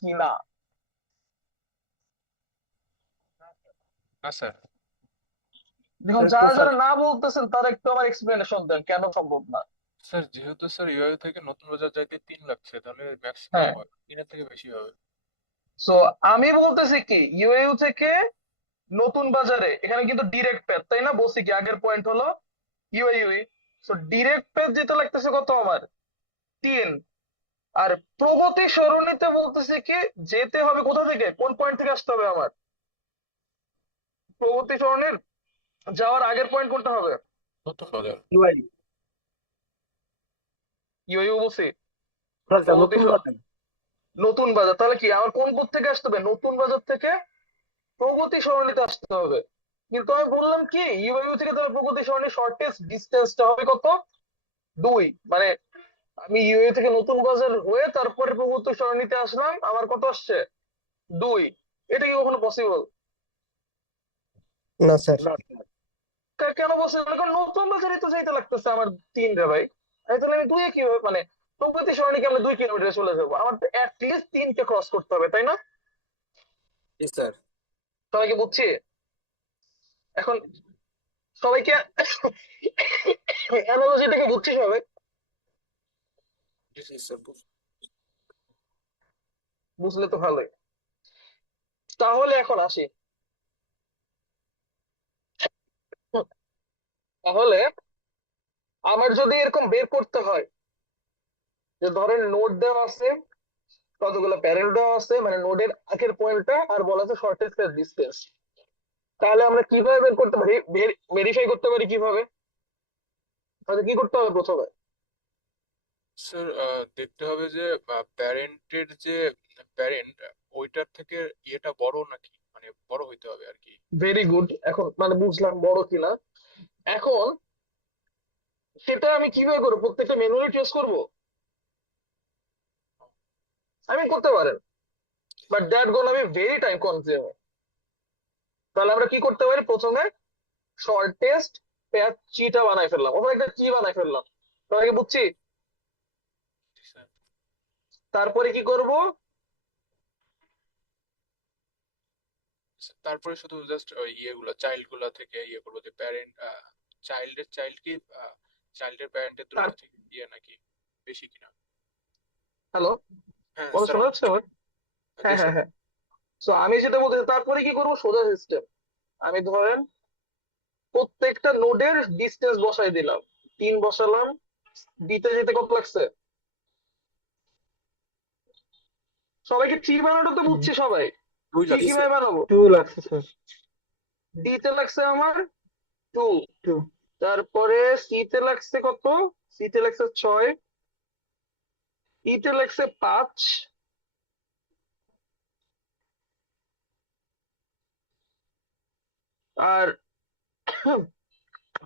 কিনা। না স্যার। দেখুন, যারা যারা না বলতেছেন তারা একটু আমার এক্সপ্লেনেশন দেন কেন সম্ভব না। স্যার যেহেতু স্যার ইউআই থেকে নতুন বাজার যাইতে 3 লাগছে, তাহলে ম্যাক্সিমাম হ্যাঁ, 3-এর থেকে বেশি হবে। সো আমি বলতেছি কি, ইউএইউ থেকে নতুন বাজারে এখানে কিন্তু ডিরেক্ট প্যাথ, তাই না? বলছি কি, আগের পয়েন্ট হলো ইউএইউই। সো ডিরেক্ট প্যাথ যেতে লাগতেছে কত আমার, 3। আর প্রগতি সরণিতে বলতেছে কি, যেতে হবে কোথা থেকে, কোন পয়েন্ট থেকে আসতে হবে আমার? প্রগতি সরণির যাওয়ার আগের পয়েন্ট কোনটা হবে? নতুন বাজার। ইউআই, ইউআইইউ বলছি। প্রগতি নতুন বাজার। নতুন বাজার, তাহলে কি আমার কোন পথ থেকে আসতে হবে? নতুন বাজার থেকে প্রগতি সরণিতে আসতে হবে। কিন্তু আমি বললাম কি, ইউআইইউ থেকে তাহলে প্রগতি সরণির শর্টেস্ট ডিস্টেন্সটা হবে কত? 2। মানে আমি ইউএইউ থেকে নতুন বাজার হয়ে তারপরে প্রগতি সরণিতে আসলাম, আমার কত আসছে? 2। এটা কি কখনো পসিবল? না স্যার। কেন পসিবল? কারণ নতুন বাজারে তো যাইতে লাগতেছে আমার 3 রে ভাই। আমি তাহলে আমি 2 এ কিভাবে, মানে প্রগতি সরণি কি আমরা 2 কিলোমিটারে চলে যাবো? আমার তো অ্যাটলিস্ট 3 কে ক্রস করতে হবে, তাই না? জি স্যার। সবাইকে বুঝছি এখন? সবাইকে অ্যানালজিটাকে বুঝছি সবাই? জি জি স্যার। বুঝলে তো ভালোই। তাহলে এখন আসি। তাহলে আমার যদি এরকম বের করতে হয় যে ধরেন নোড দেওয়া আছে, কতগুলো প্যারেন্ট দেওয়া আছে, মানে নোডের আগের পয়েন্টটা, আর বলা আছে শর্টেস্ট ডিস্টেন্স, তাহলে আমরা কিভাবে বের করতে পারি, ভেরিফাই করতে পারি কিভাবে? তাহলে কি করতে হবে প্রথমে? স্যার দেখতে হবে যে প্যারেন্টের যে প্যারেন্ট, ওইটার থেকে ইয়েটা বড় নাকি, মানে বড় হইতে হবে আর কি। ভেরি গুড, এখন মানে বুঝলাম বড় কিনা। এখন সেটা আমি কিভাবে করবো? প্রত্যেকটা ম্যানুয়ালি ট্রেস করবো? আমি করতে পারেন, but that gonna be very time consuming. তাহলে আমরা কি করতে পারি, প্রথমে শর্টেস্ট প্যাথ ট্রিটা বানাই ফেললাম, ওখানে একটা ট্রি বানাই ফেললাম, সবাইকে বুঝছি? জি স্যার। তারপরে কি করব? তারপরে শুধু জাস্ট ওই ইয়েগুলো চাইল্ড গুলা থেকে ইয়ে করবো, যে প্যারেন্ট চাইল্ডের চাইল্ড কি চাইল্ডের প্যারেন্টের তার দূরত্ব থেকে ইয়ে নাকি বেশি কিনা। হ্যালো, হ্যাঁ কথা স্যার। শোনা যাচ্ছে আমার? জি হ্যাঁ হ্যাঁ স্যার। হ্যাঁ। তো আমি যেটা বলতে তারপরে কি করব, সোজা সিস্টেম। আমি ধরেন প্রত্যেকটা নোডের ডিস্টেন্স বসাই দিলাম, 3 বসালাম। দিতে যেতে কত লাগছে? সবাইকে ট্রি বানানোটা তো বুঝছি সবাই। ট্রি 2 লাগছে। কিভাবে বানাবো? 2 লাখ স্যার। ডিতে লাগছে আমার 2। 2। তারপরে সি তে লাগছে কত? সি তে লাগছে 6। ই তে লাগছে 5। আর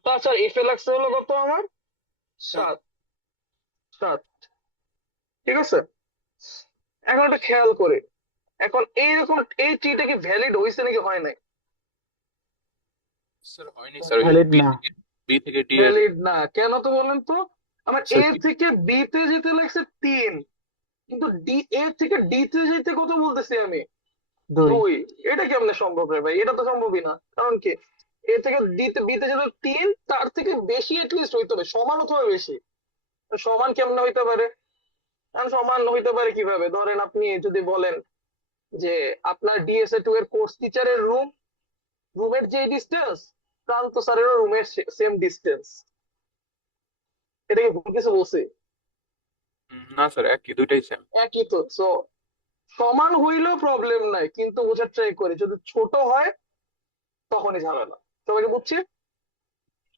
5 আর এফ এ লাগছে হলো কত আমার? 7। 7, ঠিক আছে। এখন একটা খেয়াল করে, এখন এইরকম এই ট্রিটা কি ভ্যালিড হয়েছে নাকি হয় নাই? স্যার হয়নি স্যার, ওই ভ্যালিড বি না। থেকে বি থেকে ডি এর। ভ্যালিড না কেন তো বলেন তো? আমার স্যার এ থেকে বি তে যেতে লাগছে 3, কিন্তু ডি, এ থেকে ডি তে যেতে কত বলতেছি আমি? 2। 2। এটা কেমনে সম্ভব রে ভাই? এটা তো সম্ভবই না। কারণ কি, এ থেকে ডি তে, বি তে যেতে 3, তার থেকে বেশি এটলিস্ট হইতে হবে, সমান অথবা বেশি। সমান কেমনে হইতে পারে? কারণ সমান হইতে পারে কিভাবে, ধরেন আপনি যদি বলেন যে আপনার ডিএসএ 2 এর কোর্স টিচারের রুমের যে ডিস্টেন্স, প্রান্ত স্যারেরও রুমের সেম ডিস্টেন্স, এটা কি ভুল কিছু বলছি? না স্যার, একই, দুইটাই সেম। একই তো। সো সমান হইলেও প্রবলেম নাই, কিন্তু বোঝার ট্রাই করি, যদি ছোট হয় তখনই ঝামেলা। সবাইকে বুঝছি?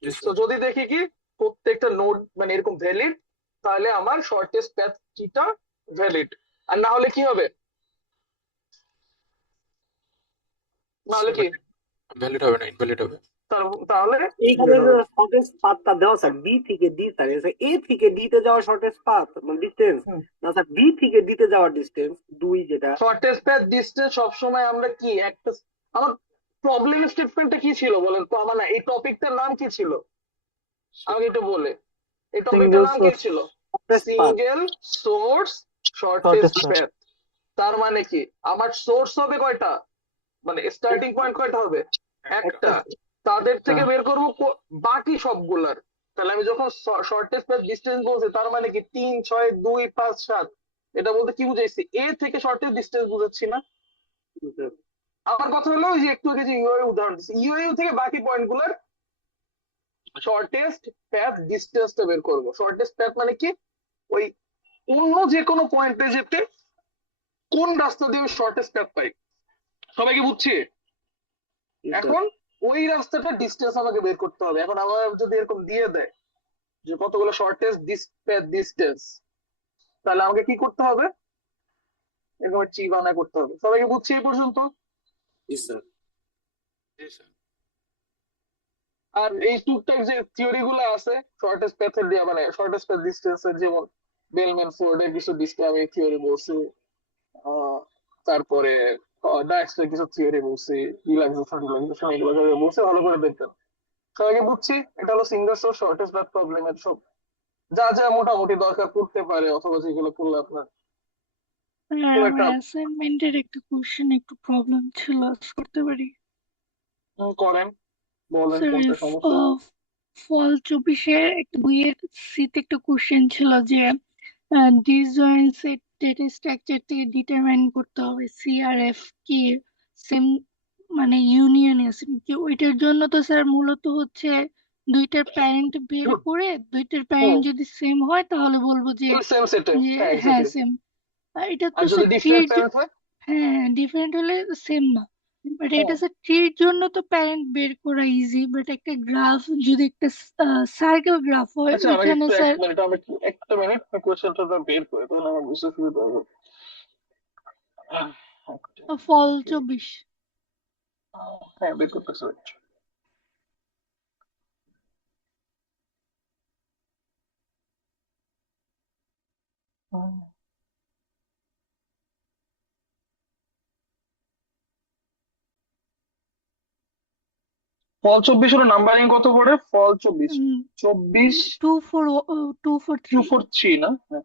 জি তো স্যার। যদি দেখি কি প্রত্যেকটা নোড মানে এরকম ভ্যালিড, তাহলে আমার শর্টেস্ট প্যাথ কিটা ভ্যালিড। আর না হলে কি হবে? না হলে স্যার কি? ভ্যালিড হবে না, ইনভ্যালিড হবে। তাহলে এইখানে invalid যে হবে। শর্টেস্ট পাথটা দেওয়া স্যার বি থেকে ডি, স্যার এ থেকে ডি তে যাওয়া শর্টেস্ট পাথ মানে ডিস্টেন্স, না স্যার বি থেকে ডি তে যাওয়ার ডিস্টেন্স 2 যেটা। শর্টেস্ট প্যাথ ডিস্টেন্স সবসময় আমরা কি একটা, আমার প্রবলেম স্টেটমেন্টটা কি ছিল বলেন তো? আমার না এই টপিকটার নাম কি ছিল আমাকে একটু বলে। এই সিঙ্গেল টপিকটার নাম কি সোর্স ছিল? Shortest path. Single source shortest shortest. Path. তার মানে কি আমার সোর্স হবে কয়টা, মানে স্টার্টিং পয়েন্ট কয়টা হবে, একটা। তাদের থেকে বের করবো বাকি সবগুলার। তাহলে আমি যখন শর্টেস্ট ডিস্টেন্স বলছি তার মানে কি 3 6 2 5 7, এটা বলতে কি বুঝাইছি, এ থেকে শর্টেস্ট ডিস্টেন্স বুঝাচ্ছি না। আমার কথা হলো ওই যে একটু আগে যে ইউএই উদাহরণ দিচ্ছি, ইউএই থেকে বাকি পয়েন্ট গুলার শর্টেস্ট প্যাথ ডিস্টেন্সটা বের করবো। শর্টেস্ট প্যাথ মানে কি, ওই অন্য যে কোনো পয়েন্টে যেতে কোন রাস্তা দিয়ে শর্টেস্ট প্যাথ পাই। সবাই কি বুঝছি? এখন ওই রাস্তাটা ডিস্টেন্স আমাকে বের করতে হবে। এখন আমার যদি এরকম দিয়ে দেয় যে কতগুলো শর্টেস্ট ডিস্টেন্স, তাহলে আমাকে কি করতে হবে, এরকম ট্রি বানায় করতে হবে। সবাই কি বুঝছি এই পর্যন্ত? জি স্যার। জি স্যার। আর এই টুকটাক যে থিওরি গুলো আছে শর্টেস্ট প্যাথের দিয়ে, মানে শর্টেস্ট প্যাথ ডিস্টেন্সের, যেমন বেলম্যান ফোর্ডের কিছু আমি থিওরি বলছি, তারপরে ডায়াক্সের কিছু থিওরি বলছি, রিল্যাক্সেশন এগুলো বলছি, ভালো করে দেখতেন। সবাইকে বুঝছি এটা হলো সিঙ্গেল সোর্স শর্টেস্ট প্যাথ প্রবলেমের সব যা যা মোটামুটি দরকার পড়তে পারে, অথবা যেগুলো করলে আপনার খুব একটা অ্যাসাইনমেন্টের একটা কোশ্চেন একটু প্রবলেম ছিল, করতে পারি? করেন, বলেন স্যার কোনটা সমস্যা। ফল 24-এ একটা বইয়ের সিতে একটা কোশ্চেন ছিল যে ডিসজয়েন্টস এর ডেটা স্ট্রাকচার থেকে ডিটারমাইন করতে হবে সিআরএফ কি সেম মানে ইউনিয়নে আছে নাকি। ওইটার জন্য তো স্যার মূলত হচ্ছে দুইটার প্যারেন্ট বের করে দুইটার প্যারেন্ট যদি সেম হয় তাহলে বলবো যে সেম সেটে, হ্যাঁ হ্যাঁ এক্স্যাক্টলি। সেম। এটা আর তো যদি স্যার ডিফারেন্ট প্যারেন্ট হয়, হ্যাঁ ডিফারেন্ট হলে সেম না। বাট হ্যাঁ। এটা স্যার ট্রির জন্য তো প্যারেন্ট বের করা ইজি, বাট একটা গ্রাফ যদি একটা সার্কেল গ্রাফ হয় আচ্ছা আমাকে ওইখানে একটু স্যার একটা মিনিট কোয়েশ্চেনটা বের করে, তাহলে আমার বুঝতে সুবিধা হবে। ফল 24। হ্যাঁ বের করতেছে। ফল 24 হলো নাম্বারিং কত করে, ফল 24, 24 243 243 না? হ্যাঁ।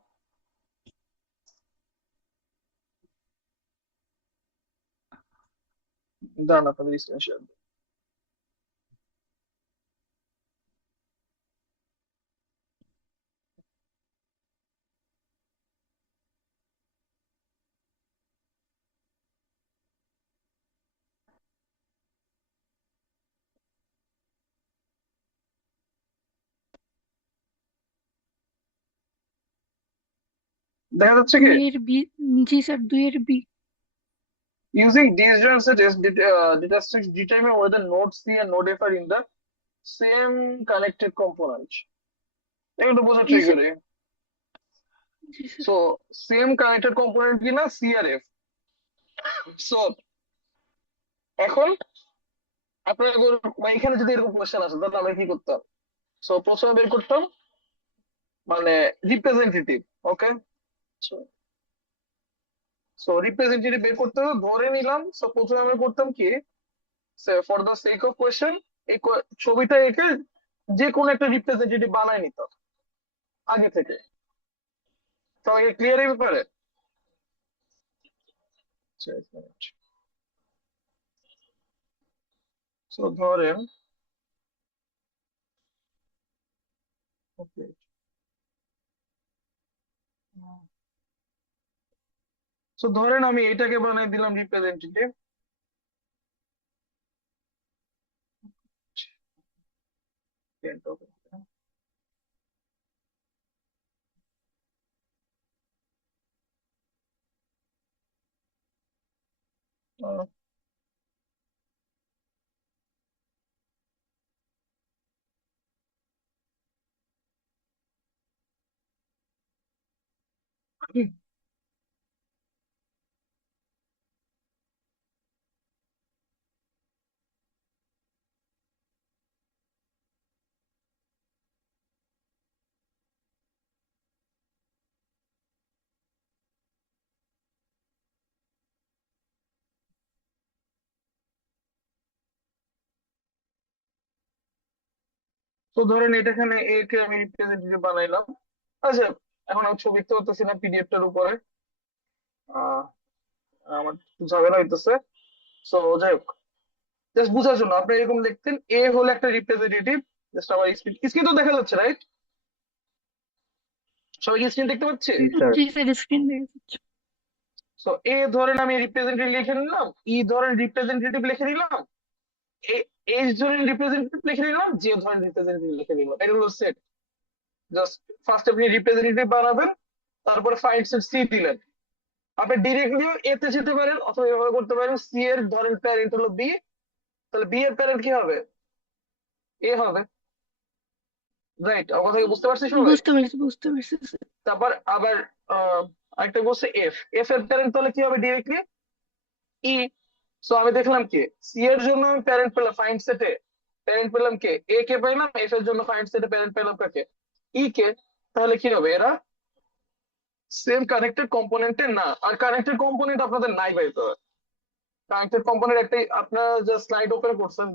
দাঁড়ান আপনাদের স্ক্রিনশট। দেখা যাচ্ছে কি, 2-এর বি। জি স্যার 2-এর B. using disjoint suggest data structure determine whether node C and node F are in the same connected component. একটু বোঝা জি স্যার। ট্রিগারে। জি sir. So same connected component কিনা সি আর এফ। সো এখন আপনার এখানে যদি এরকম কোশ্চেন আসে তাহলে আমরা কি করতাম, সো প্রথমে বের করতাম মানে রিপ্রেজেন্টেটিভ। ওকে, সো রিপ্রেজেন্টেটিভ বের করতে হবে, ধরে নিলাম। সো প্রথমে আমরা করতাম কি, for the sake of question এই ছবিটা এঁকে যে কোনো একটা রিপ্রেজেন্টেটিভ বানায় নিতাম আগে থেকে। সবাইকে ক্লিয়ার এই ব্যাপারে? সো ধরেন, ওকে, সো ধরেন আমি এটাকে বানাই দিলাম রিপ্রেজেন্টেটিভ। তো ধরেন এটাখানে এ কে আমি রিপ্রেজেন্টেটিভ বানাইলাম। আচ্ছা এখন আমি ছবি তো হতেছি না পিডিএফ টার উপরে। আমার একটু ঝামেলা হইতেছে। সো যাই হোক, জাস্ট বোঝার জন্য আপনি এরকম লিখতেন, এ হলো একটা রিপ্রেজেন্টেটিভ। জাস্ট আমার স্ক্রিন তো দেখা যাচ্ছে, রাইট? সবাই কি স্ক্রিন দেখতে পাচ্ছে? জি স্যার। জি স্যার, স্ক্রিন দেখে যাচ্ছে। সো এ ধরেন আমি রিপ্রেজেন্টেটিভ লিখে নিলাম, ই ধরেন রিপ্রেজেন্টেটিভ লিখে নিলাম, এইচ ধরেন রিপ্রেজেন্টেটিভ লিখে নিলাম, জে ধরেন রিপ্রেজেন্টেটিভ লিখে নিলাম। এটা হলো সেট। জাস্ট ফার্স্ট আপনি রিপ্রেজেন্টেটিভ বানাবেন, তারপরে ফাইন্ড সেট সি দিলেন। আপনি ডিরেক্টলি এ তে যেতে পারেন, অথবা এভাবে করতে পারেন, সি এর ধরেন প্যারেন্ট হলো বি, তাহলে বি এর প্যারেন্ট কি হবে? এ হবে, রাইট? আমার কথা কি বুঝতে পারছি সবাই? বুঝতে পারছি স্যার। তারপর আবার আরেকটা বলছে এফ, এফ এর প্যারেন্ট তাহলে কি হবে ডিরেক্টলি? ই। সো আমি দেখলাম কি, সি এর জন্য আমি প্যারেন্ট পেলাম ফাইন্ড সেটে, প্যারেন্ট পেলাম কে? এ কে পাইলাম, এফ এর জন্য ফাইন্ড সেটে প্যারেন্ট পেলাম কাকে? ই কে। তাহলে কি হবে, এরা সেম কানেক্টেড কম্পোনেন্টে না। আর কানেক্টেড কম্পোনেন্ট আপনাদের নাই পাইতে হয়। কানেক্টেড কম্পোনেন্ট একটাই, আপনারা যে স্লাইড ওপেন করছেন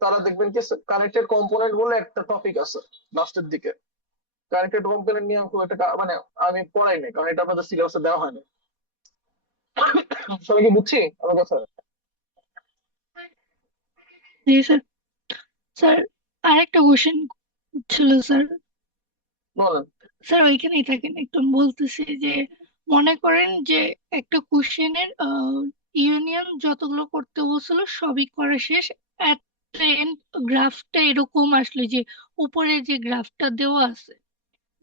তারা দেখবেন কি কানেক্টেড কম্পোনেন্ট বলে একটা টপিক আছে লাস্টের দিকে। কানেক্টেড কম্পোনেন্ট নিয়ে আমি খুব একটা মানে আমি পড়াই নাই, কারণ এটা আপনাদের সিলেবাসে দেওয়া হয়নি। সবাই কি বুঝছি আমার কথা? জি স্যার। স্যার, আরেকটা কোশ্চেন ছিল স্যার। বলেন। স্যার ওইখানেই থাকেন, একটু বলতেছি যে মনে করেন যে একটা কোশ্চেনের ইউনিয়ন যতগুলো করতে বলছিল সবই করা শেষ, এট দ্য এন্ড গ্রাফটা এরকম আসলে যে উপরে যে গ্রাফটা দেওয়া আছে,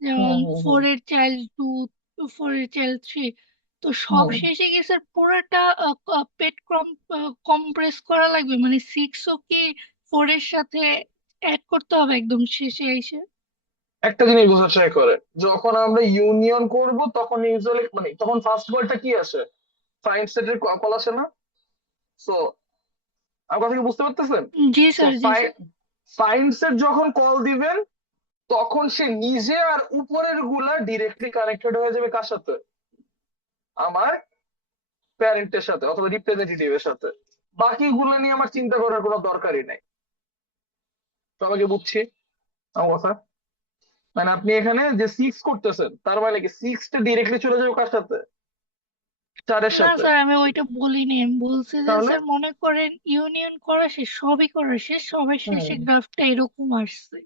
যেমন হুম হুম 4 এর চাইল্ড 2, 4 এর চাইল্ড 3, তো সব হুম শেষে কি স্যার পুরাটা পেট কম্প্রেস করা লাগবে, মানে 6ও কি 4 এর সাথে অ্যাড করতে হবে একদম শেষে এসে? একটা জিনিস বোঝার ট্রাই করে, যখন আমরা ইউনিয়ন করব তখন ইউজুয়ালি মানে তখন ফার্স্ট ওয়ার্ডটা কি আসে? ফাইন্ড সেটের কল আসে না? সো আমার কথা কি বুঝতে পারতেছেন? জি সো স্যার, জি স্যার। ফাইন্ড সেট যখন কল দিবেন তখন সে নিজে আর উপরের গুলা ডিরেক্টলি কানেক্টেড হয়ে যাবে কার সাথে? আমার প্যারেন্টের সাথে অথবা রিপ্রেজেন্টেটিভের সাথে। বাকিগুলো নিয়ে আমার চিন্তা করার কোনো দরকারই নাই। সবাইকে বুঝছি আমার কথা? মানে আপনি এখানে যে 6 করতেছেন তার মানে কি 6টা ডিরেক্টলি চলে যাবে কার সাথে? 4-এর না সাথে। স্যার, আমি ওইটা বলিনি, আমি বলছি যে তাহলে স্যার মনে করেন ইউনিয়ন করা শেষ, সবই করা শেষ, সবার শেষে হুম গ্রাফটা এরকম আসছে,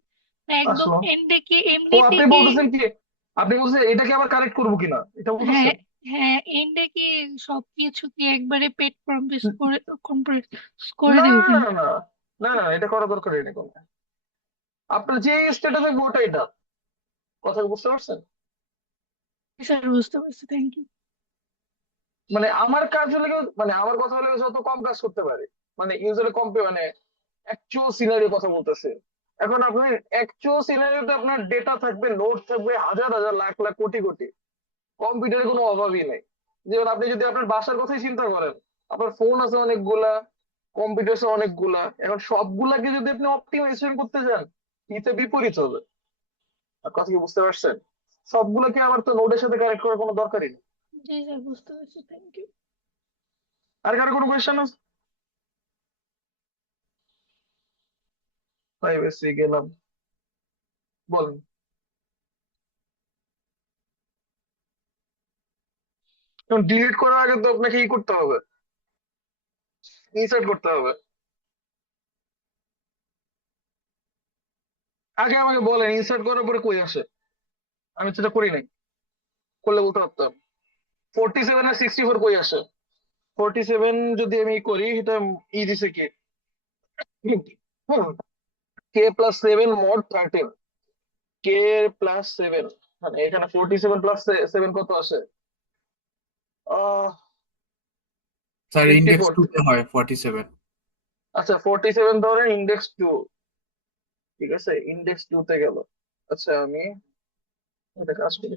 না একদম আসলো। এন্ডে কি ও এমনিতে আপনি কি? বলতেছেন কি, আপনি বলছেন এটাকে আবার কারেক্ট করবো কিনা এটা হ্যাঁ, বলতেছেন? হ্যাঁ, এন্ডে কি সবকিছু কি একবারে পেট কম্প্রেস করে না দেবো না কিনা? না না না না, এটা করা দরকারই নেই কোনো। আপনার যে স্টেটে থাকবে ওটাই এটা। কথা বুঝতে পারছেন? স্যার বুঝতে পারছি, থ্যাংক ইউ। মানে আমার কাজ হলে মানে আমার কথা হলে যত কম কাজ করতে পারে, মানে ইউজুয়ালি মানে অ্যাকচুয়াল সিনারিও কথা বলতেছে। এখন আপনার অ্যাকচুয়াল সিনারিওতে আপনার ডেটা থাকবে, নোট থাকবে হাজার হাজার লাখ লাখ কোটি কোটি। কম্পিউটারের কোনো অভাবই নেই। যেমন আপনি যদি আপনার বাসার কথাই চিন্তা করেন, আপনার ফোন আছে অনেকগুলা, কম্পিউটার আছে অনেকগুলা, এখন সবগুলাকে যদি আপনি অপটিমাইজেশন করতে যান হিতে বিপরীত হবে। আর কথা কি বুঝতে পারছেন? সবগুলোকে আমার তো নোডের সাথে কানেক্ট করার কোনো দরকারই নেই। জি স্যার, বুঝতে পারছি, থ্যাংক ইউ। আর কারো কোনো কোয়েশ্চেন আছে? 5 গেলাম, বলেন। এখন ডিলিট করার আগে তো আপনাকে ই করতে হবে, ইনসার্ট করতে হবে। আগে আমাকে বলেন ইনসার্ট করার পরে কই আসে? আমি সেটা করি নাই, করলে বলতে পারতাম। 47 আর 64 কই আসে? 47 যদি আমি করি এটা ই দিছে কি, k+7 mod 13, k+7, মানে এখানে 47+7 কত আসে? আহ স্যার ইন্ডেক্স 54। 2 তে হয় 47। আচ্ছা 47 ধরেন ইন্ডেক্স 2, ঠিক আছে ইন্ডেক্স 2 তে গেল। আচ্ছা আমি এটা কাজ করি,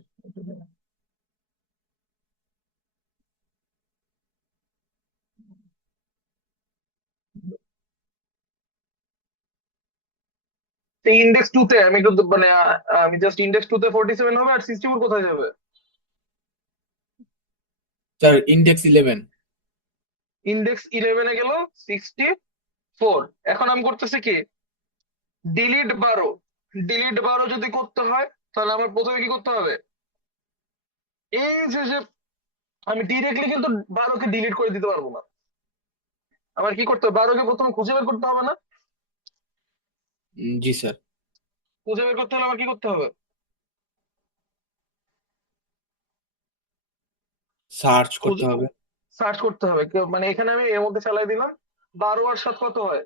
ইন্ডেক্স 2 তে আমি একটু মানে আমি জাস্ট ইন্ডেক্স 2 তে 47 হবে, আর 64 কোথায় যাবে? Sir index 11। ইন্ডেক্স 11 এ গেল 64। এখন আমি করতেছি কি, ডিলিট 12। ডিলিট 12 যদি করতে হয় তাহলে আমার প্রথমে কি করতে হবে? এই যে যে আমি ডিরেক্টলি কিন্তু 12কে ডিলিট করে দিতে পারবো না। আমার কি করতে হবে, 12কে প্রথমে খুঁজে বের করতে হবে না? জি স্যার। খুঁজে বের করতে হলে আমার কি করতে হবে? সার্চ করতে খুঁজে হবে। সার্চ করতে হবে মানে এখানে আমি এর মধ্যে ফেলাই দিলাম 12 আর 7 কত হয়,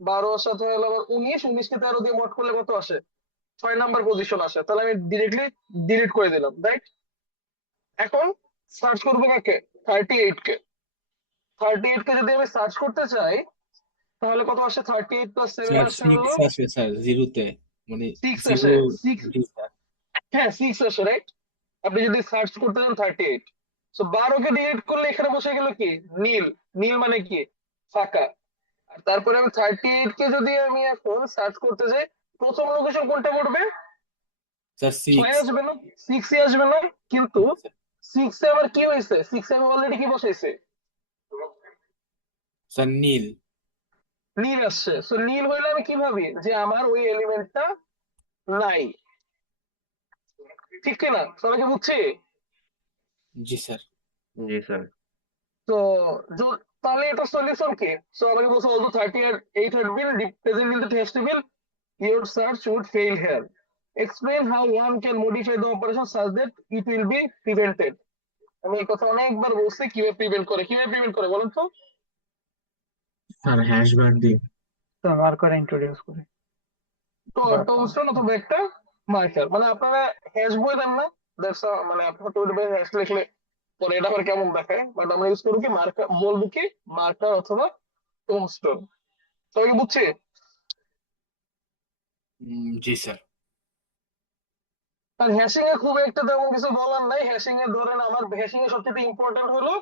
12 আর 7 হলো আবার 19, 19কে 13 দিয়ে মড করলে কত আসে, 6 নাম্বার পজিশন আসে, তাহলে আমি ডিরেক্টলি ডিলিট করে দিলাম, রাইট? এখন সার্চ করবো কাকে, 38 কে। 38 কে যদি আমি সার্চ করতে চাই তাহলে কত আসে, 38 প্লাস 7 স্যার আসছে হলো 6 আসে স্যার, জিরোতে, মানে 6 জিরো। আসে, 6। জি স্যার। হ্যাঁ 6 আসে, রাইট? আপনি যদি সার্চ করতে চান 38, তো 12কে ডিলিট করলে এখানে বসে গেল কি, নীল। নীল মানে কি, ফাঁকা। আর তারপরে আমি 38কে যদি আমি এখন সার্চ করতে যাই, প্রথম লোকেশন কোনটা পড়বে, স্যার 6 6। আসবে না, 6ই আসবে না? কিন্তু 6 এ আমার কি হয়েছে, 6 এ আমি অলরেডি কি বসাইছে, স্যার নীল। নীল আসছে। সো নীল হইলে আমি কি ভাবি যে আমার ওই এলিমেন্টটা নাই, ঠিক কিনা, সবাইকে বুঝছি? জি স্যার। জি স্যার। তো তাহলে এটা সলিউশন কি? সো আমাকে বলছে although 38 had been present in the test table, your search would fail here. Explain how one can modify the operation such that it will be prevented. আমি এই কথা অনেকবার বলছি, কিভাবে প্রিভেন্ট করে, কিভাবে প্রিভেন্ট করে বলেন তো? স্যার হ্যাশ বার দিয়ে। স্যার মার্কার ইন্ট্রোডিউস করে টোমস্টোন অথবা একটা মার্কার, মানে আপনারা হ্যাশ বই দেন না, দ্যাটস মানে আপনারা টোয়েন্টি হ্যাশ লিখলে পরে এটা আবার কেমন দেখায়, বাট আমরা ইউজ করবো কি মার্কার, বলবো কি মার্কার অথবা টোমস্টোন। সবাই বুঝছে? জি স্যার। আর হ্যাশিং এ খুব একটা তেমন কিছু বলার নাই। হ্যাশিং এর ধরেন আমার হ্যাশিং এর সবচেয়ে ইম্পর্টেন্ট হলো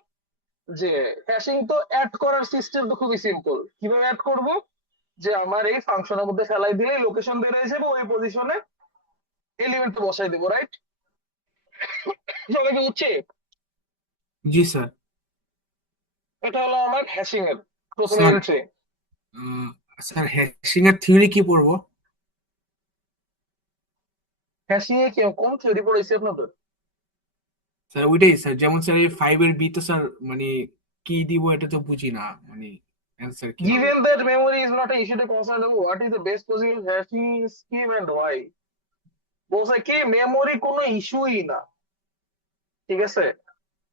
যে হ্যাশিং তো অ্যাড করার সিস্টেম তো খুবই সিম্পল। কিভাবে অ্যাড করব, যে আমার এই ফাংশনের মধ্যে ফেলাই দিলে লোকেশন বের হয়ে যাবে, ওই পজিশনে এলিমেন্ট বসাই দেবো, রাইট? সবাইকে বুঝছে? জি স্যার। এটা হলো আমার হ্যাশিং এর প্রথম স্যার এন্ট্রি। স্যার হ্যাশিং এর থিওরি কি পড়বো? হ্যাশিং এ কি কোন থিওরি পড়াইছি আপনাদের? স্যার ওইটাই স্যার, যেমন স্যার এই 5 এর বি তো স্যার, মানে কি দিব এটা তো বুঝি না, মানে অ্যান্সার কি হবে। Given that memory is not a issue to concern about what is the best possible hashing scheme and why, বলছে কি মেমোরি কোনো ইস্যুই না, ঠিক আছে?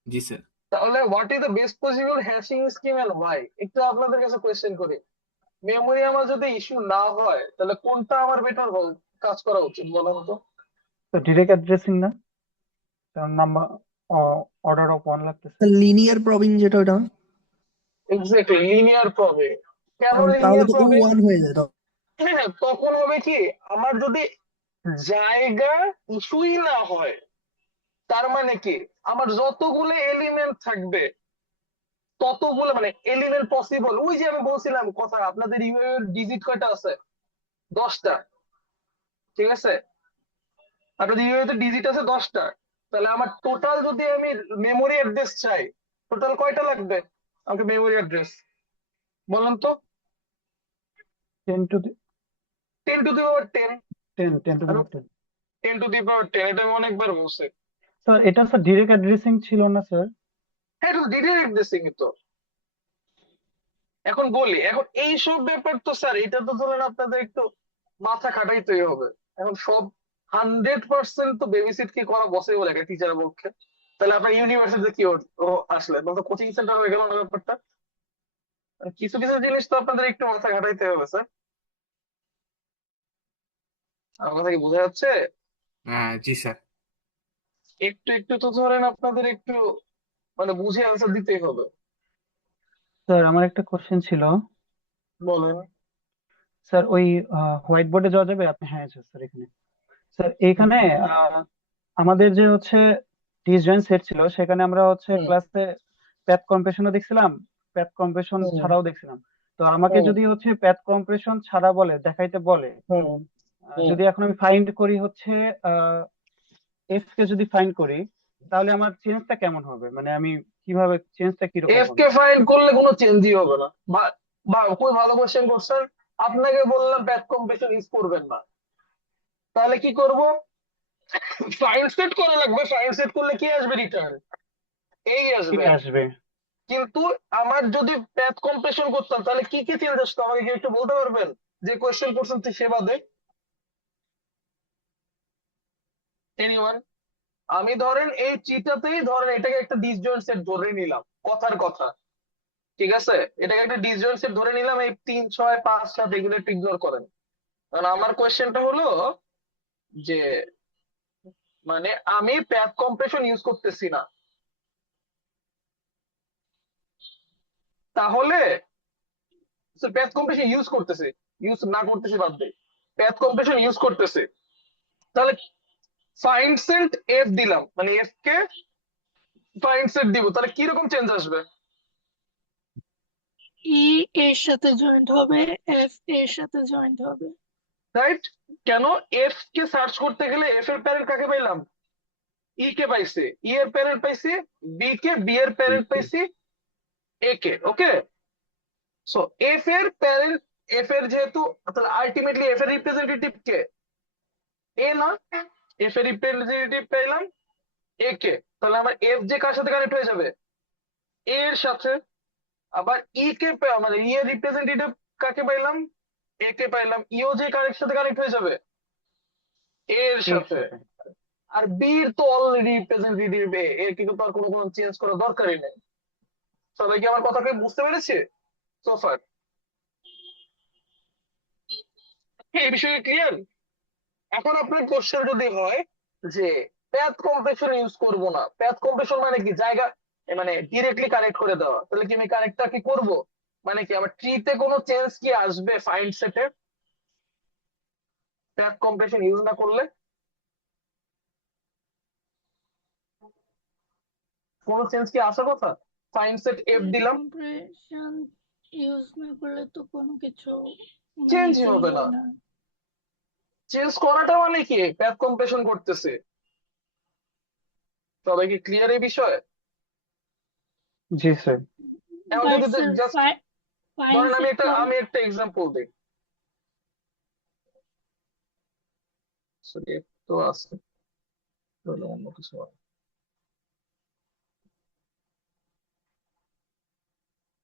জি স্যার। তাহলে what is the best possible hashing scheme and why, একটু আপনাদের কাছে কোয়েশ্চেন করি। মেমোরি আমার যদি ইস্যু না হয় তাহলে কোনটা আমার বেটার কাজ করা উচিত বলুন তো? তো ডিরেক্ট অ্যাড্রেসিং না, নাম্বার অর্ডার অফ 1 লাগতেছে। লিনিয়ার প্রবিং যেটা ওটা, এক্স্যাক্টলি, লিনিয়ার প্রবে। কেন তাহলে লিনিয়ার তো প্রবে? O1 হয়ে যায় তখন। হ্যাঁ, তখন হবে কি আমার যদি জায়গা ইস্যুই না হয়, তার মানে কি আমার যতগুলো এলিমেন্ট থাকবে ততগুলো মানে এলিমেন্ট পসিবল, ওই যে আমি বলছিলাম কথা, আপনাদের ইউআই এর ডিজিট কয়টা আছে, 10টা, ঠিক আছে? আপনাদের ইউআই তে ডিজিট আছে 10টা, তাহলে আমার টোটাল যদি আমি মেমোরি অ্যাড্রেস চাই, টোটাল কয়টা লাগবে আমাকে মেমোরি অ্যাড্রেস বলেন তো? 10 to 10 to the power 10। 10 10 to the power 10। 10 to the power 10, এটা আমি অনেকবার বলছি। স্যার এটা স্যার ডিরেক্ট অ্যাড্রেসিং ছিল না স্যার? হ্যাঁ, এটা ডিরেক্ট অ্যাড্রেসিং তো। এখন বলি, এখন এইসব ব্যাপার তো স্যার এটা তো ধরেন আপনাদের একটু মাথা খাটাইতেই হবে। এখন সব 100% তো বেবিসিট কি করা পসিবল একটা টিচারের পক্ষে? তাহলে আপনার ইউনিভার্সিটিতে কি আসলে তো কোচিং সেন্টার হয়ে গেল না ব্যাপারটা? কিছু কিছু জিনিস তো আপনাদের একটু মাথা খাটাইতে হবে স্যার। আমার কথা কি বোঝা যাচ্ছে? জি স্যার। একটু একটু তো ধরেন আপনাদের একটু মানে বুঝে অ্যান্সার দিতেই হবে। স্যার আমার একটা কোশ্চেন ছিল। বলেন। স্যার ওই হোয়াইট বোর্ডে যাওয়া যাবে? আপনি হ্যাঁ স্যার এখানে। স্যার এইখানে আমাদের যে হচ্ছে ডিসজয়েন্ট সেট ছিল, সেখানে আমরা হচ্ছে হুম, ক্লাসে প্যাথ কম্প্রেশনও দেখছিলাম, প্যাথ কম্প্রেশন হুম, ছাড়াও দেখছিলাম। তো আমাকে হুম, যদি হচ্ছে প্যাথ কম্প্রেশন ছাড়া বলে দেখাইতে বলে, হুম, হুম। যদি এখন আমি ফাইন্ড করি হচ্ছে এফ কে যদি ফাইন্ড করি, তাহলে আমার চেঞ্জটা কেমন হবে, মানে আমি কিভাবে চেঞ্জটা কিরকম এফ হবে? কে ফাইন্ড করলে কোনো চেঞ্জই হবে না। বা বা খুবই ভালো কোশ্চেন করছেন। আপনাকে বললাম প্যাথ কম্প্রেশন ইউজ করবেন না, তাহলে কি করব? ফাইন্ড সেট করা লাগবে। ফাইন্ড সেট করলে কি আসবে রিটার্ন? এই এই আসবে। আসবে। কিন্তু আমার যদি প্যাথ কম্প্রেশন করতাম তাহলে কি কি চেঞ্জ আসতো আমাকে কি একটু বলতে পারবেন, যে কোয়েশ্চেন করছেন সে বাদে? এনিওয়ান? আমি ধরেন এই ট্রিটাতেই ধরেন এটাকে একটা ডিসজয়েন্ট সেট ধরে নিলাম, কথার কথা, ঠিক আছে? এটাকে একটা ডিসজয়েন্ট সেট ধরে নিলাম, এই 3 6 5 7 এগুলো একটু ইগনোর করেন। কারণ আমার কোয়েশ্চেনটা হলো যে মানে আমি প্যাথ কম্প্রেশন ইউজ করতেছি না, তাহলে প্যাথ কম্প্রেশন ইউজ করতেছে, ইউজ না করতেছি বাদ দেই, প্যাথ কম্প্রেশন ইউজ করতেছে, তাহলে ফাইন্ড সেট এফ দিলাম, মানে এফ কে ফাইন্ড সেট দিব, তাহলে কিরকম চেঞ্জ আসবে? ই এর সাথে জয়েন্ট হবে, এফ এর সাথে জয়েন্ট হবে। রাইট? কেন? এফ কে সার্চ করতে গেলে এফ এর প্যারেন্ট কাকে পাইলাম? ই কে পাইছি, ই এর প্যারেন্ট পাইছি বি কে, বি এর প্যারেন্ট পাইছি এ কে। ওকে, সো এফ এর প্যারেন্ট, এফ এর যেহেতু, তাহলে আলটিমেটলি এফ এর রিপ্রেজেন্টেটিভ কে? এ না? এফ এর রিপ্রেজেন্টেটিভ পেলাম এ কে, তাহলে আমার এফ যে কার সাথে কানেক্ট হয়ে যাবে? এ এর সাথে। আবার ই কে মানে ই এর রিপ্রেজেন্টেটিভ কাকে পাইলাম? এ কে পাইলাম, ইও যে কার সাথে কানেক্ট হয়ে যাবে? এ এর এর সাথে। সাথে। আর বি এর তো অলরেডি রিপ্রেজেন্টেটিভ এ, এর কিন্তু আর কোনো চেঞ্জ করার দরকারই নেই। সবাই কি আমার কথাকে বুঝতে পেরেছে সোফার? এই বিষয়ে ক্লিয়ার? এখন আপনার কোশ্চেন যদি হয় যে প্যাথ কম্প্রেশন ইউজ করব না, প্যাথ কম্প্রেশন মানে কি জায়গা, মানে ডিরেক্টলি কানেক্ট করে দেওয়া, তাহলে কি আমি কানেক্টটা কি করব? মানে কি আমার ট্রিতে কোনো চেঞ্জ কি আসবে ফাইন্ড সেটে প্যাথ কম্প্রেশন ইউজ না করলে? কোনো চেঞ্জ কি আসার কথা? ফাইন্ড সেট এফ দিলাম, কম্প্রেশন ইউজ না করলে তো কোনো কিছু মানে চেঞ্জই চেঞ্জ হবে না। হবে না। চেঞ্জ করাটা মানে কি প্যাথ কম্প্রেশন করতেছে। সবাই কি ক্লিয়ার এই বিষয়ে? জি স্যার। এখন বাট যদি স্যার জাস্ট ফাইন্ড ধরেন সেট আমি একটা এক্সাম্পল দিই, সরি তো আছে, তাহলে অন্য কিছু হয়।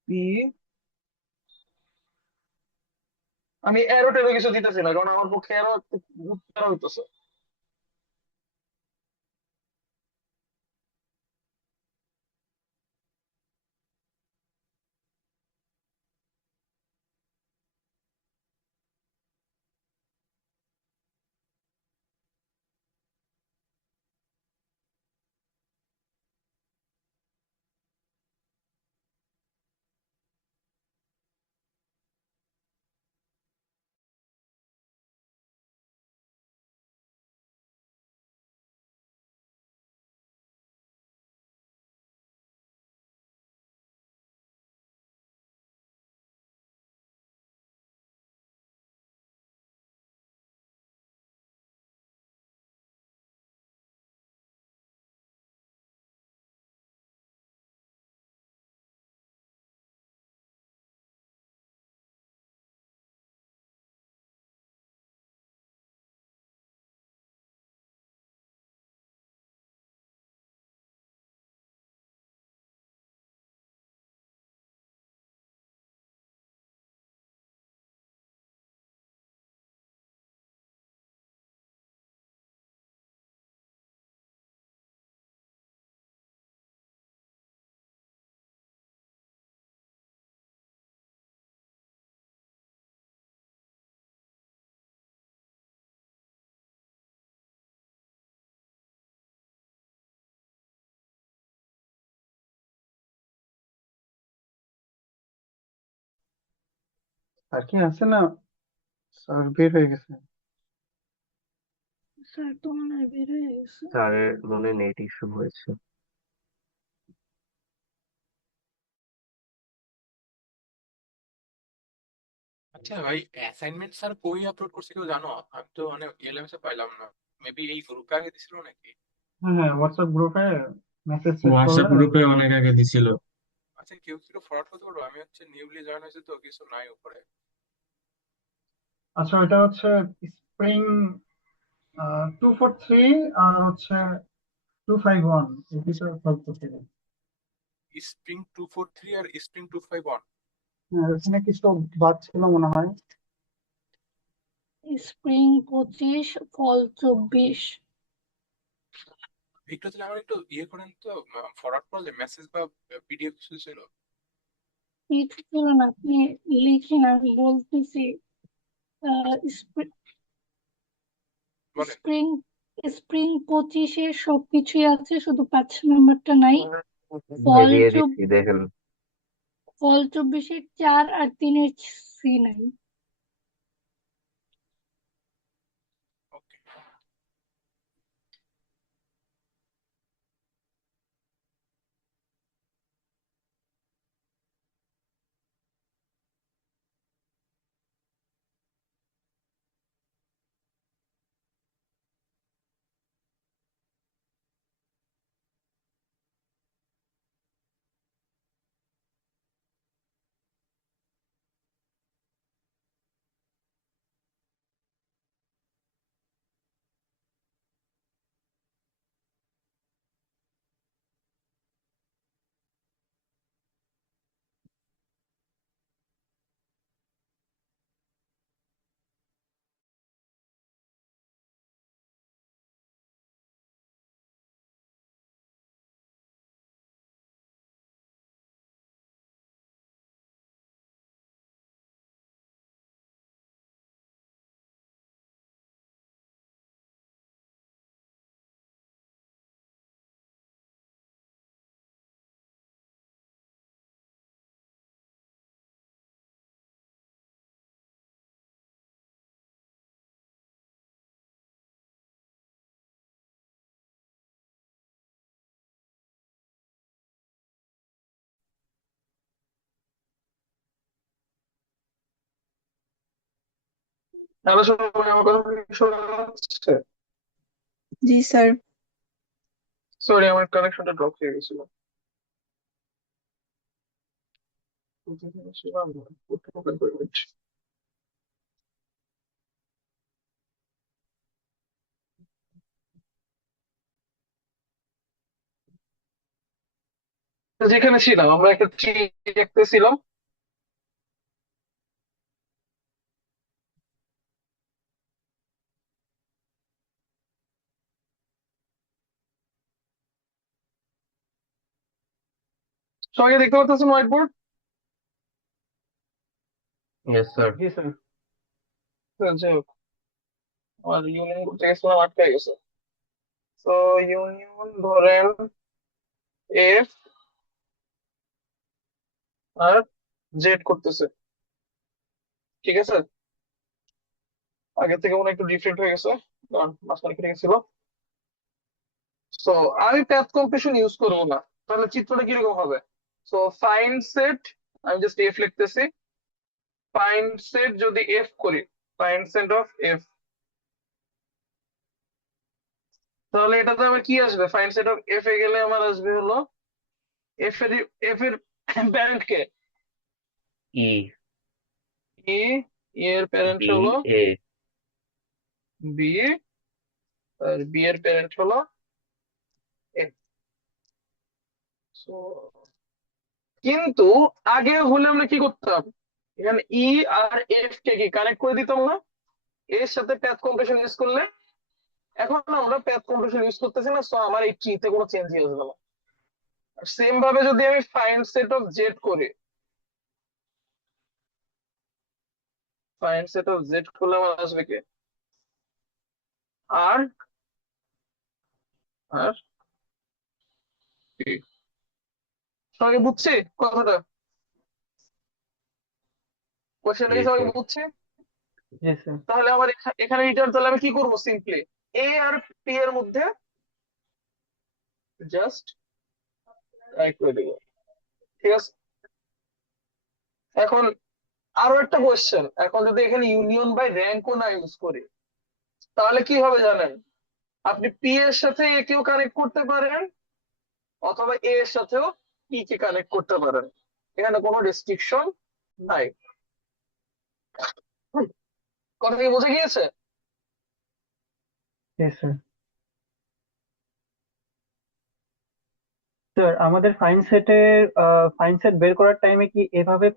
পি, আমি এরো টেরো কিছু দিতেছি না কারণ আমার পক্ষে এরো প্যারা হইতেছে। আর কি আছে না, স্যার বের হয়ে গেছে। স্যার তো মনে হয় বের হয়ে গেছে। স্যারের মনে নেট ইস্যু হয়েছে। আচ্ছা ভাই, অ্যাসাইনমেন্ট স্যার কই আপলোড করছে কেউ জানো? আমি তো মানে এলএমএস এ পাইলাম না। মেবি এই গ্রুপে আগে দিছিল নাকি? হ্যাঁ হ্যাঁ, হোয়াটসঅ্যাপ গ্রুপে মেসেজ সেন্ড হোয়াটসঅ্যাপ করলে। গ্রুপে অনেক আগে দিছিল। আচ্ছা, কেউ কি ফরওয়ার্ড করতে পারবো? আমি হচ্ছে নিউলি জয়েন হয়েছে তো কিছু নাই উপরে। আচ্ছা, ওইটা হচ্ছে স্প্রিং 243 আর হচ্ছে 251, এই দুটো সলভ করতে হবে। স্প্রিং 243 আর স্প্রিং 251? এখানে কিছু বাদ ছিল মনে হয়। স্প্রিং 25, ফল 24। একটু তাহলে আমার একটু ইয়ে করেন তো, ফরওয়ার্ড করলে মেসেজ বা পিডিএফ কিছু ছিল? কিছু ছিল না, আপনি লিখেন, আমি বলতেছি। বলেন। স্প্রিং স্প্রিং 25-এ সবকিছুই আছে, শুধু 5 নম্বরটা নাই। ভাই ফল দিয়ে চব দিচ্ছি দেখেন। ফল 24-এর 4 আর 3-এর সি নাই। ওকে। হ্যালো সবাই, আমার কথা কি শোনা যাচ্ছে? জি স্যার। সরি, আমার কানেকশনটা ড্রপ হয়ে গেছিল। ওপেন করে নিচ্ছি। তো যেখানে ছিলাম, আমরা একটা ট্রি দেখতেছিলাম। সবাই দেখতে পাচ্ছেন হোয়াইট বোর্ড? Yes sir. জি স্যার। যাই হোক, আমার ইউনিয়ন করতে গেছিলাম, আটকে গেছে। তো ইউনিয়ন ধরেন এফ আর জেড করতেছে, ঠিক আছে? আগে থেকে মনে হয় একটু ডিফারেন্ট হয়ে গেছে, কারণ মাঝখানে কেটে গেছিল। তো আমি প্যাথ কম্প্রেশন ইউজ করবো না, তাহলে চিত্রটা কিরকম হবে? তো ফাইন্ড সেট, আমি জাস্ট এফ লিখতেছি। ফাইন্ড সেট যদি এফ করি, ফাইন্ড সেট অফ এফ, তাহলে এটাতে আমার কি আসবে? ফাইন্ড সেট অফ এফ এ গেলে আমার আসবে হলো এফ এর প্যারেন্ট কে? ই। ই। এর প্যারেন্ট বি। হলো এ। বি, আর বি এর প্যারেন্ট হলো এ। কিন্তু আগে হলে আমরা কি করতাম? এখানে ই আর এফ কে কি কানেক্ট করে দিতাম না এর সাথে প্যাথ কম্প্রেশন ইউজ করলে? এখন আমরা প্যাথ কম্প্রেশন ইউজ করতেছি না, সো আমার এই ট্রিতে কোনো চেঞ্জই আসবে না। সেম ভাবে যদি আমি ফাইন্ড সেট অফ জেড করি, ফাইন্ড সেট অফ জেড করলে আমার আসবে কি? আর আর পি। সবাই বুঝছি কথাটা? কোশ্চেনটা জি কি সবাই স্যার। বুঝছে? জি স্যার। তাহলে আমার এখানে রিটার্ন, তাহলে আমি কি করবো? সিম্পলি এ আর পি এর মধ্যে জাস্ট কানেক্ট করে দেবো, ঠিক আছে? এখন আরো একটা কোয়েশ্চেন, এখন যদি এখানে ইউনিয়ন বাই র্যাঙ্কও না ইউজ করি, তাহলে কি হবে জানেন? আপনি পি এর সাথে এ কেও কানেক্ট করতে পারেন, অথবা এ এর সাথেও পি কে কানেক্ট করতে পারেন, এখানে কোনো রেস্ট্রিকশন নাই। হুম, কথা কি বুঝে গিয়েছে? জি স্যার। স্যার আমাদের ফাইন সেট বের করার টাইমে কি এভাবে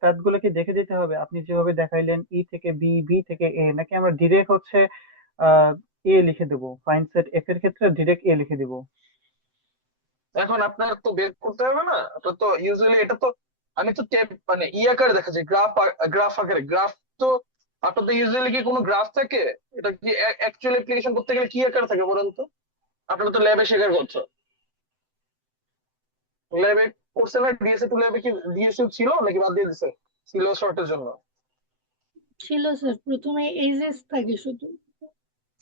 প্যাথ গুলো কি দেখে দিতে হবে আপনি যেভাবে দেখাইলেন ই থেকে বি, বি থেকে এ, নাকি আমরা ডিরেক্ট হচ্ছে এ লিখে দেবো? ফাইন সেট এফ এর ক্ষেত্রে ডিরেক্ট এ লিখে দিব? এখন আপনার তো বের করতে হবে না, আপনার তো ইউজুয়ালি এটা তো আমি তো মানে আকারে দেখাচ্ছি, গ্রাফ আকারে। গ্রাফ তো আপনার তো ইউজুয়ালি কি কোনো গ্রাফ থাকে? এটা কি অ্যাকচুয়াল অ্যাপ্লিকেশন করতে গেলে কি আকারে থাকে বলুন তো? আপনারা তো ল্যাবে শেখার করছো, ল্যাবে করছে না? ডিএসএ টু ল্যাবে কি ডিএসএ ছিল নাকি বাদ দিয়ে দিছে সিলেবাস শর্টের জন্য? ছিল স্যার, প্রথমে এজেস থাকে শুধু।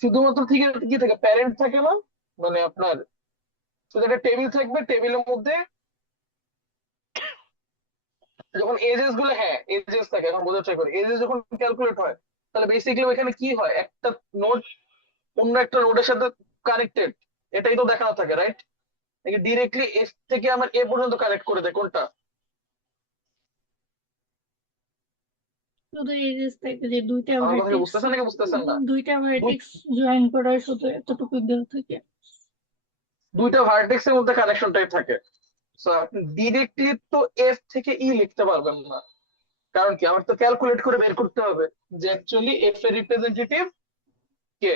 শুধুমাত্র থেকে কি থাকে, প্যারেন্ট থাকে না? মানে আপনার শুধু একটা টেবিল থাকবে, টেবিলের মধ্যে যখন এজেস গুলো, হ্যাঁ এজেস থাকে, এখন বোঝার ট্রাই করি। এজেস যখন ক্যালকুলেট হয় তাহলে বেসিক্যালি ওখানে কি হয়, একটা নোড অন্য একটা নোডের সাথে কানেক্টেড, এটাই তো দেখানো থাকে, রাইট? নাকি ডিরেক্টলি এফ থেকে আমার এ পর্যন্ত কানেক্ট করে দেয়, কোনটা? শুধু এজেস থাকে যে দুইটা আমার কথা কি ভার্টেক্স, বুঝতেছেন নাকি বুঝতেছেন না? জয়েন করার শুধু এতটুকু দেওয়া থাকে। দুইটা ভার্টেক্স এর মধ্যে কানেকশনটাই থাকে। সো আপনি ডিরেক্টলি তো এফ থেকে ই লিখতে পারবেন না, কারণ কি আমার তো ক্যালকুলেট করে বের করতে হবে যে অ্যাকচুয়ালি এফ এর রিপ্রেজেন্টেটিভ কে।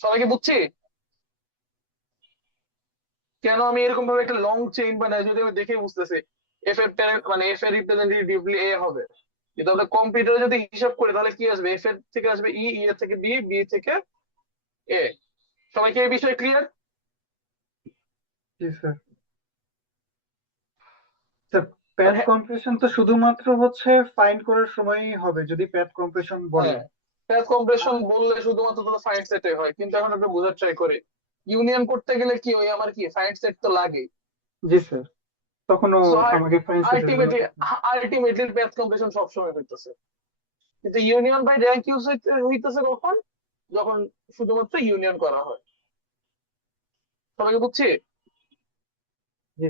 সবাইকে বুঝছি কেন আমি এরকম ভাবে একটা লং চেইন বানাই? যদি আমি দেখে বুঝতেছি এফ এর মানে এফ এর রিপ্রেজেন্টেটিভ এ হবে, কিন্তু আমরা কম্পিউটারে যদি হিসাব করি তাহলে কি আসবে? এফ এর থেকে আসবে ই, ই এর থেকে বি, বি থেকে এ। সবাইকে এই বিষয়ে ক্লিয়ার? জি স্যার। স্যার প্যাথ হ্যাঁ, কম্প্রেশন তো শুধুমাত্র হচ্ছে ফাইন্ড করার সময়ই হবে যদি প্যাথ কম্প্রেশন বলে। হ্যাঁ, প্যাথ কম্প্রেশন বললে শুধুমাত্র তো ফাইন্ড সেটে হয়, কিন্তু এখন আমরা বোঝার ট্রাই করি ইউনিয়ন করতে গেলে কি ওই আমার কি ফাইন্ড সেট তো লাগে। জি স্যার, তখনও সো আমাকে ফাইন্ড সেটের জন্য আলটিমেটলি আলটিমেটলি প্যাথ কম্প্রেশন সবসময় হইতেছে, কিন্তু ইউনিয়ন বাই র্যাঙ্ক ইউজ হইতেছে কখন? যখন শুধুমাত্র ইউনিয়ন করা হয়। সবাইকে বুঝছি? জি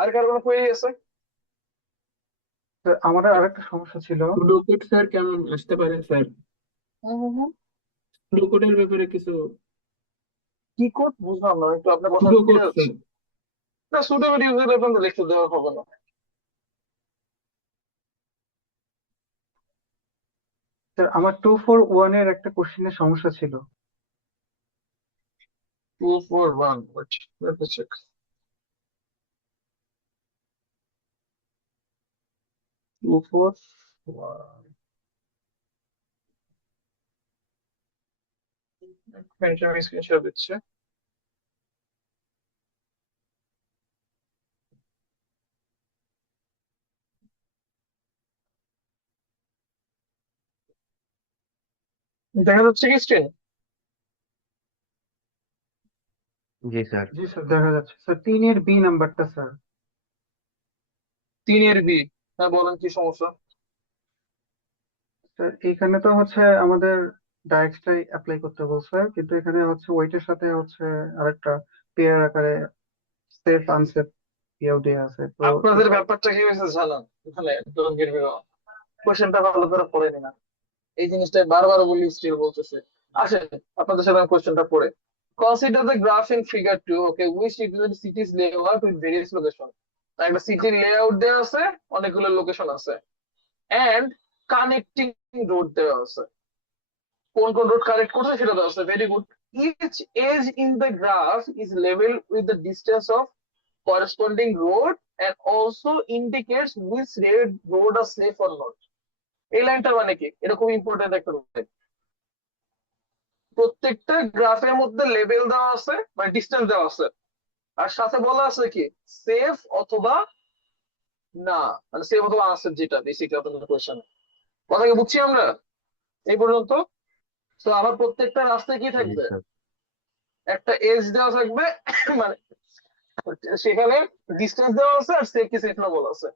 আর কারো কোনো কোয়েরি আছে? স্যার। আমার আরেকটা সমস্যা ছিল। ব্লু কোড স্যার কেমন আসতে পারে স্যার? ব্লু কোডের ব্যাপারে কিছু। কি কোড বুঝলাম না, একটু আপনার কথা ব্লু কোড ক্লিয়ার হচ্ছে স্যার। না। সুটেবল ইউজার আপনাদের লিখতে দেওয়া হবে না। স্যার আমার 241 এর একটা কোশ্চেনের সমস্যা ছিল। 241, let me check. Two four one. আমি স্ক্রিনশট দিচ্ছি। দেখা যাচ্ছে কি স্ক্রিন? জি স্যার। জি স্যার দেখা যাচ্ছে। স্যার 3 এর বি নাম্বারটা স্যার। 3 এর বি, হ্যাঁ বলেন কি সমস্যা? স্যার এইখানে তো হচ্ছে আমাদের ডায়াক্সটাই অ্যাপ্লাই করতে বলছে, কিন্তু এখানে হচ্ছে ওয়েটের সাথে হচ্ছে আরেকটা পেয়ার আকারে সেফ আনসেফ ইয়েও দেওয়া আছে তো। আপনাদের ব্যাপারটা কি হয়েছে জানান, এখানে ডোন্ট গেট মি রং, কোশ্চেনটা ভালো করে পড়ে নিন। এই জিনিসটা বারবার বলি, স্টিল বলতেছে। আসেন আপনাদের সাথে কোশ্চেনটা পড়ে। Consider the graph in figure 2, okay, which represents cities layout with various location. একটা সিটির লেআউট দেওয়া আছে, অনেকগুলো লোকেশন আছে, এন্ড কানেক্টিং রোড দেওয়া আছে। কোন কোন রোড কানেক্ট করছে সেটা দেওয়া আছে, very good. Each edge in the graph is level with the distance of corresponding road and also indicates which road are safe or not. এই লাইনটা মানে কি? এটা খুব ইম্পর্টেন্ট একটা রোড। প্রত্যেকটা গ্রাফের মধ্যে লেভেল দেওয়া আছে, মানে ডিস্টেন্স দেওয়া আছে, আর সাথে বলা আছে কি সেফ অথবা না, মানে সেফ অথবা আনসেফ, যেটা বেসিক্যালি আপনাদের কোয়েশ্চেন। কথা কি বুঝছি আমরা এই পর্যন্ত? তো আবার প্রত্যেকটা রাস্তায় কি জি থাকবে? স্যার। একটা এজ দেওয়া থাকবে, মানে সেখানে ডিস্টেন্স দেওয়া আছে আর সেফ কি সেফ না বলা আছে।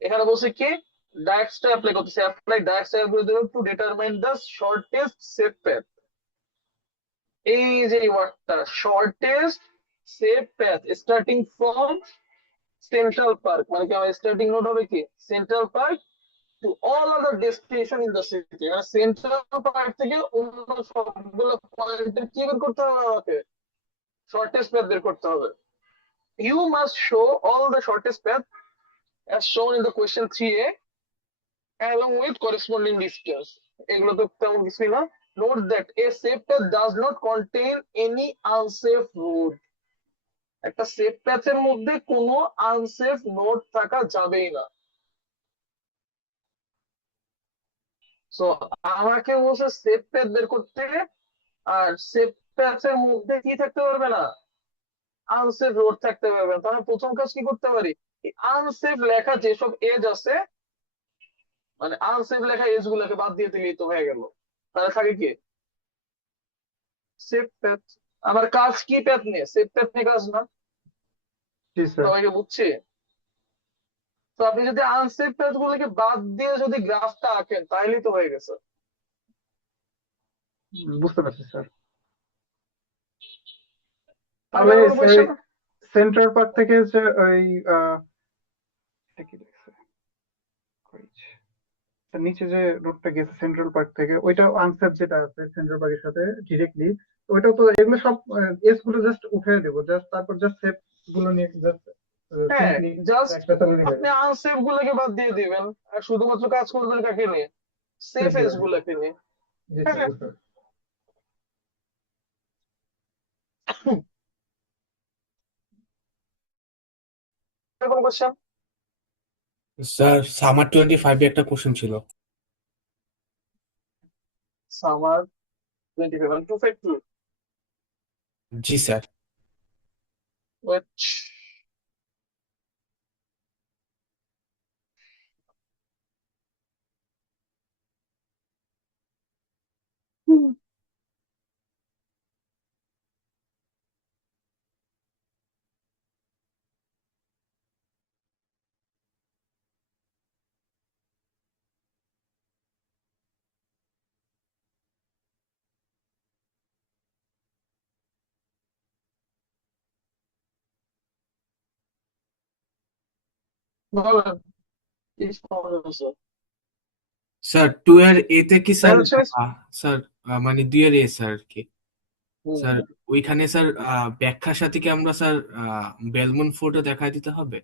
এখানে বলছে কি ডায়াক্সটা অ্যাপ্লাই করতেছে, apply Dijkstra algorithm to determine the shortest safe path. এই যে ওয়ার্ডটা shortest safe path starting from Central Park, মানে কি আমার স্টার্টিং নোড হবে কি Central Park, to all other destination in the city, মানে সেন্ট্রাল পার্ট থেকে অন্য সবগুলো পয়েন্টের কি বের করতে হবে আমাকে? শর্টেস্ট প্যাথ বের করতে হবে। You must show all the shortest path as shown in the question 3A along with corresponding distance. এগুলো তো তেমন কিছুই না। Note that a safe path does not contain any unsafe road. একটা সেফ প্যাথের মধ্যে কোনো আনসেফ নোড থাকা যাবেই না। সো আমাকে বলছে সেফ প্যাথ বের করতে, আর সেফ প্যাথের মধ্যে কি থাকতে পারবে না? আনসেফ রোড থাকতে পারবে না। তাহলে প্রথম কাজ কি করতে পারি? আনসেফ লেখা যেসব এজ আছে, মানে আনসেফ লেখা এজ গুলোকে বাদ দিয়ে দিলেই তো হয়ে গেল। তাহলে থাকে কি? Safe path. আমার কাজ কি প্যাথ নিয়ে? সেফ প্যাথ নিয়ে কাজ না? জি স্যার, সবাইকে বুঝছি? তো আপনি যদি আনসেফ প্যাথ গুলোকে বাদ দিয়ে যদি গ্রাফটা আঁকেন তাহলেই তো হয়ে গেছে। বুঝতে পারছি স্যার। আর তাহলে কোনো কোয়েশ্চেন? সেন্ট্রাল পার্ক থেকে যে ওই এটা কি লিখছে? তার নিচে যে রোডটা গেছে সেন্ট্রাল পার্ক থেকে, ওইটা আনসেফ যেটা আছে সেন্ট্রাল পার্কের সাথে ডিরেক্টলি, ওইটাও তো এগুলো সব এস গুলো জাস্ট উঠিয়ে দেবো, জাস্ট তারপর জাস্ট সেফ গুলো নিয়ে জাস্ট হ্যাঁ, সিম্পলি জাস্ট একটা তৈরি হয়ে আপনি আনসেফ গুলোকে বাদ দিয়ে দিবেন আর শুধুমাত্র কাজ করবেন কাকে নিয়ে? সেফ সেফ এজ গুলো। গুলোকে নিয়ে। জি হ্যাঁ, স্যার, বুঝতে পারছি। কোনো কোয়েশ্চেন? স্যার সামার 25 একটা কোশ্চেন ছিল। Summer 25 252 G sir. which বলেন কি সমস্যা? স্যার 2 এর এ তে কি স্যার Dimension is স্যার মানে 2 এর এ স্যার আর কি স্যার hmm. ওইখানে স্যার ব্যাখ্যার সাথে কি আমরা স্যার বেলমন ফোর্টও দেখায় দিতে হবে?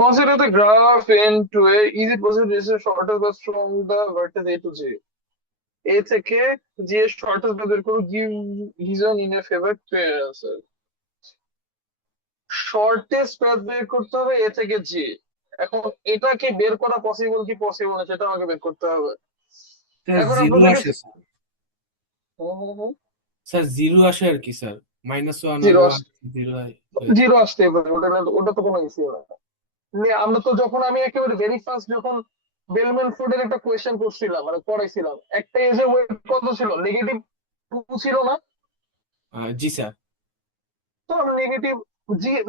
Consider the graph in 2A. Is it possible to reach the shortest path from the vertex A to J? A থেকে J এর shortest path বের করো, give reason in a favor to your answer. Shortest path বের করতে হবে এ থেকে জি। এখন এটাকে বের করা পসিবল কি পসিবল না সেটা আমাকে বের করতে হবে। স্যার এখন জিরো আপনাদেরকে আসে স্যার। স্যার জিরো আসে আর কি স্যার, -1 আর জিরো 1 জিরো জিরো আসতে পারে, ওটা তো কোনো ইস্যু না। আমরা তো যখন আমি একেবারে ভেরি ফার্স্ট যখন বেলম্যান ফুডের একটা কোয়েশ্চেন করছিলাম মানে পড়াইছিলাম, একটা এজে ওয়েট কত ছিল? -2 ছিল না? জি স্যার। তো আমরা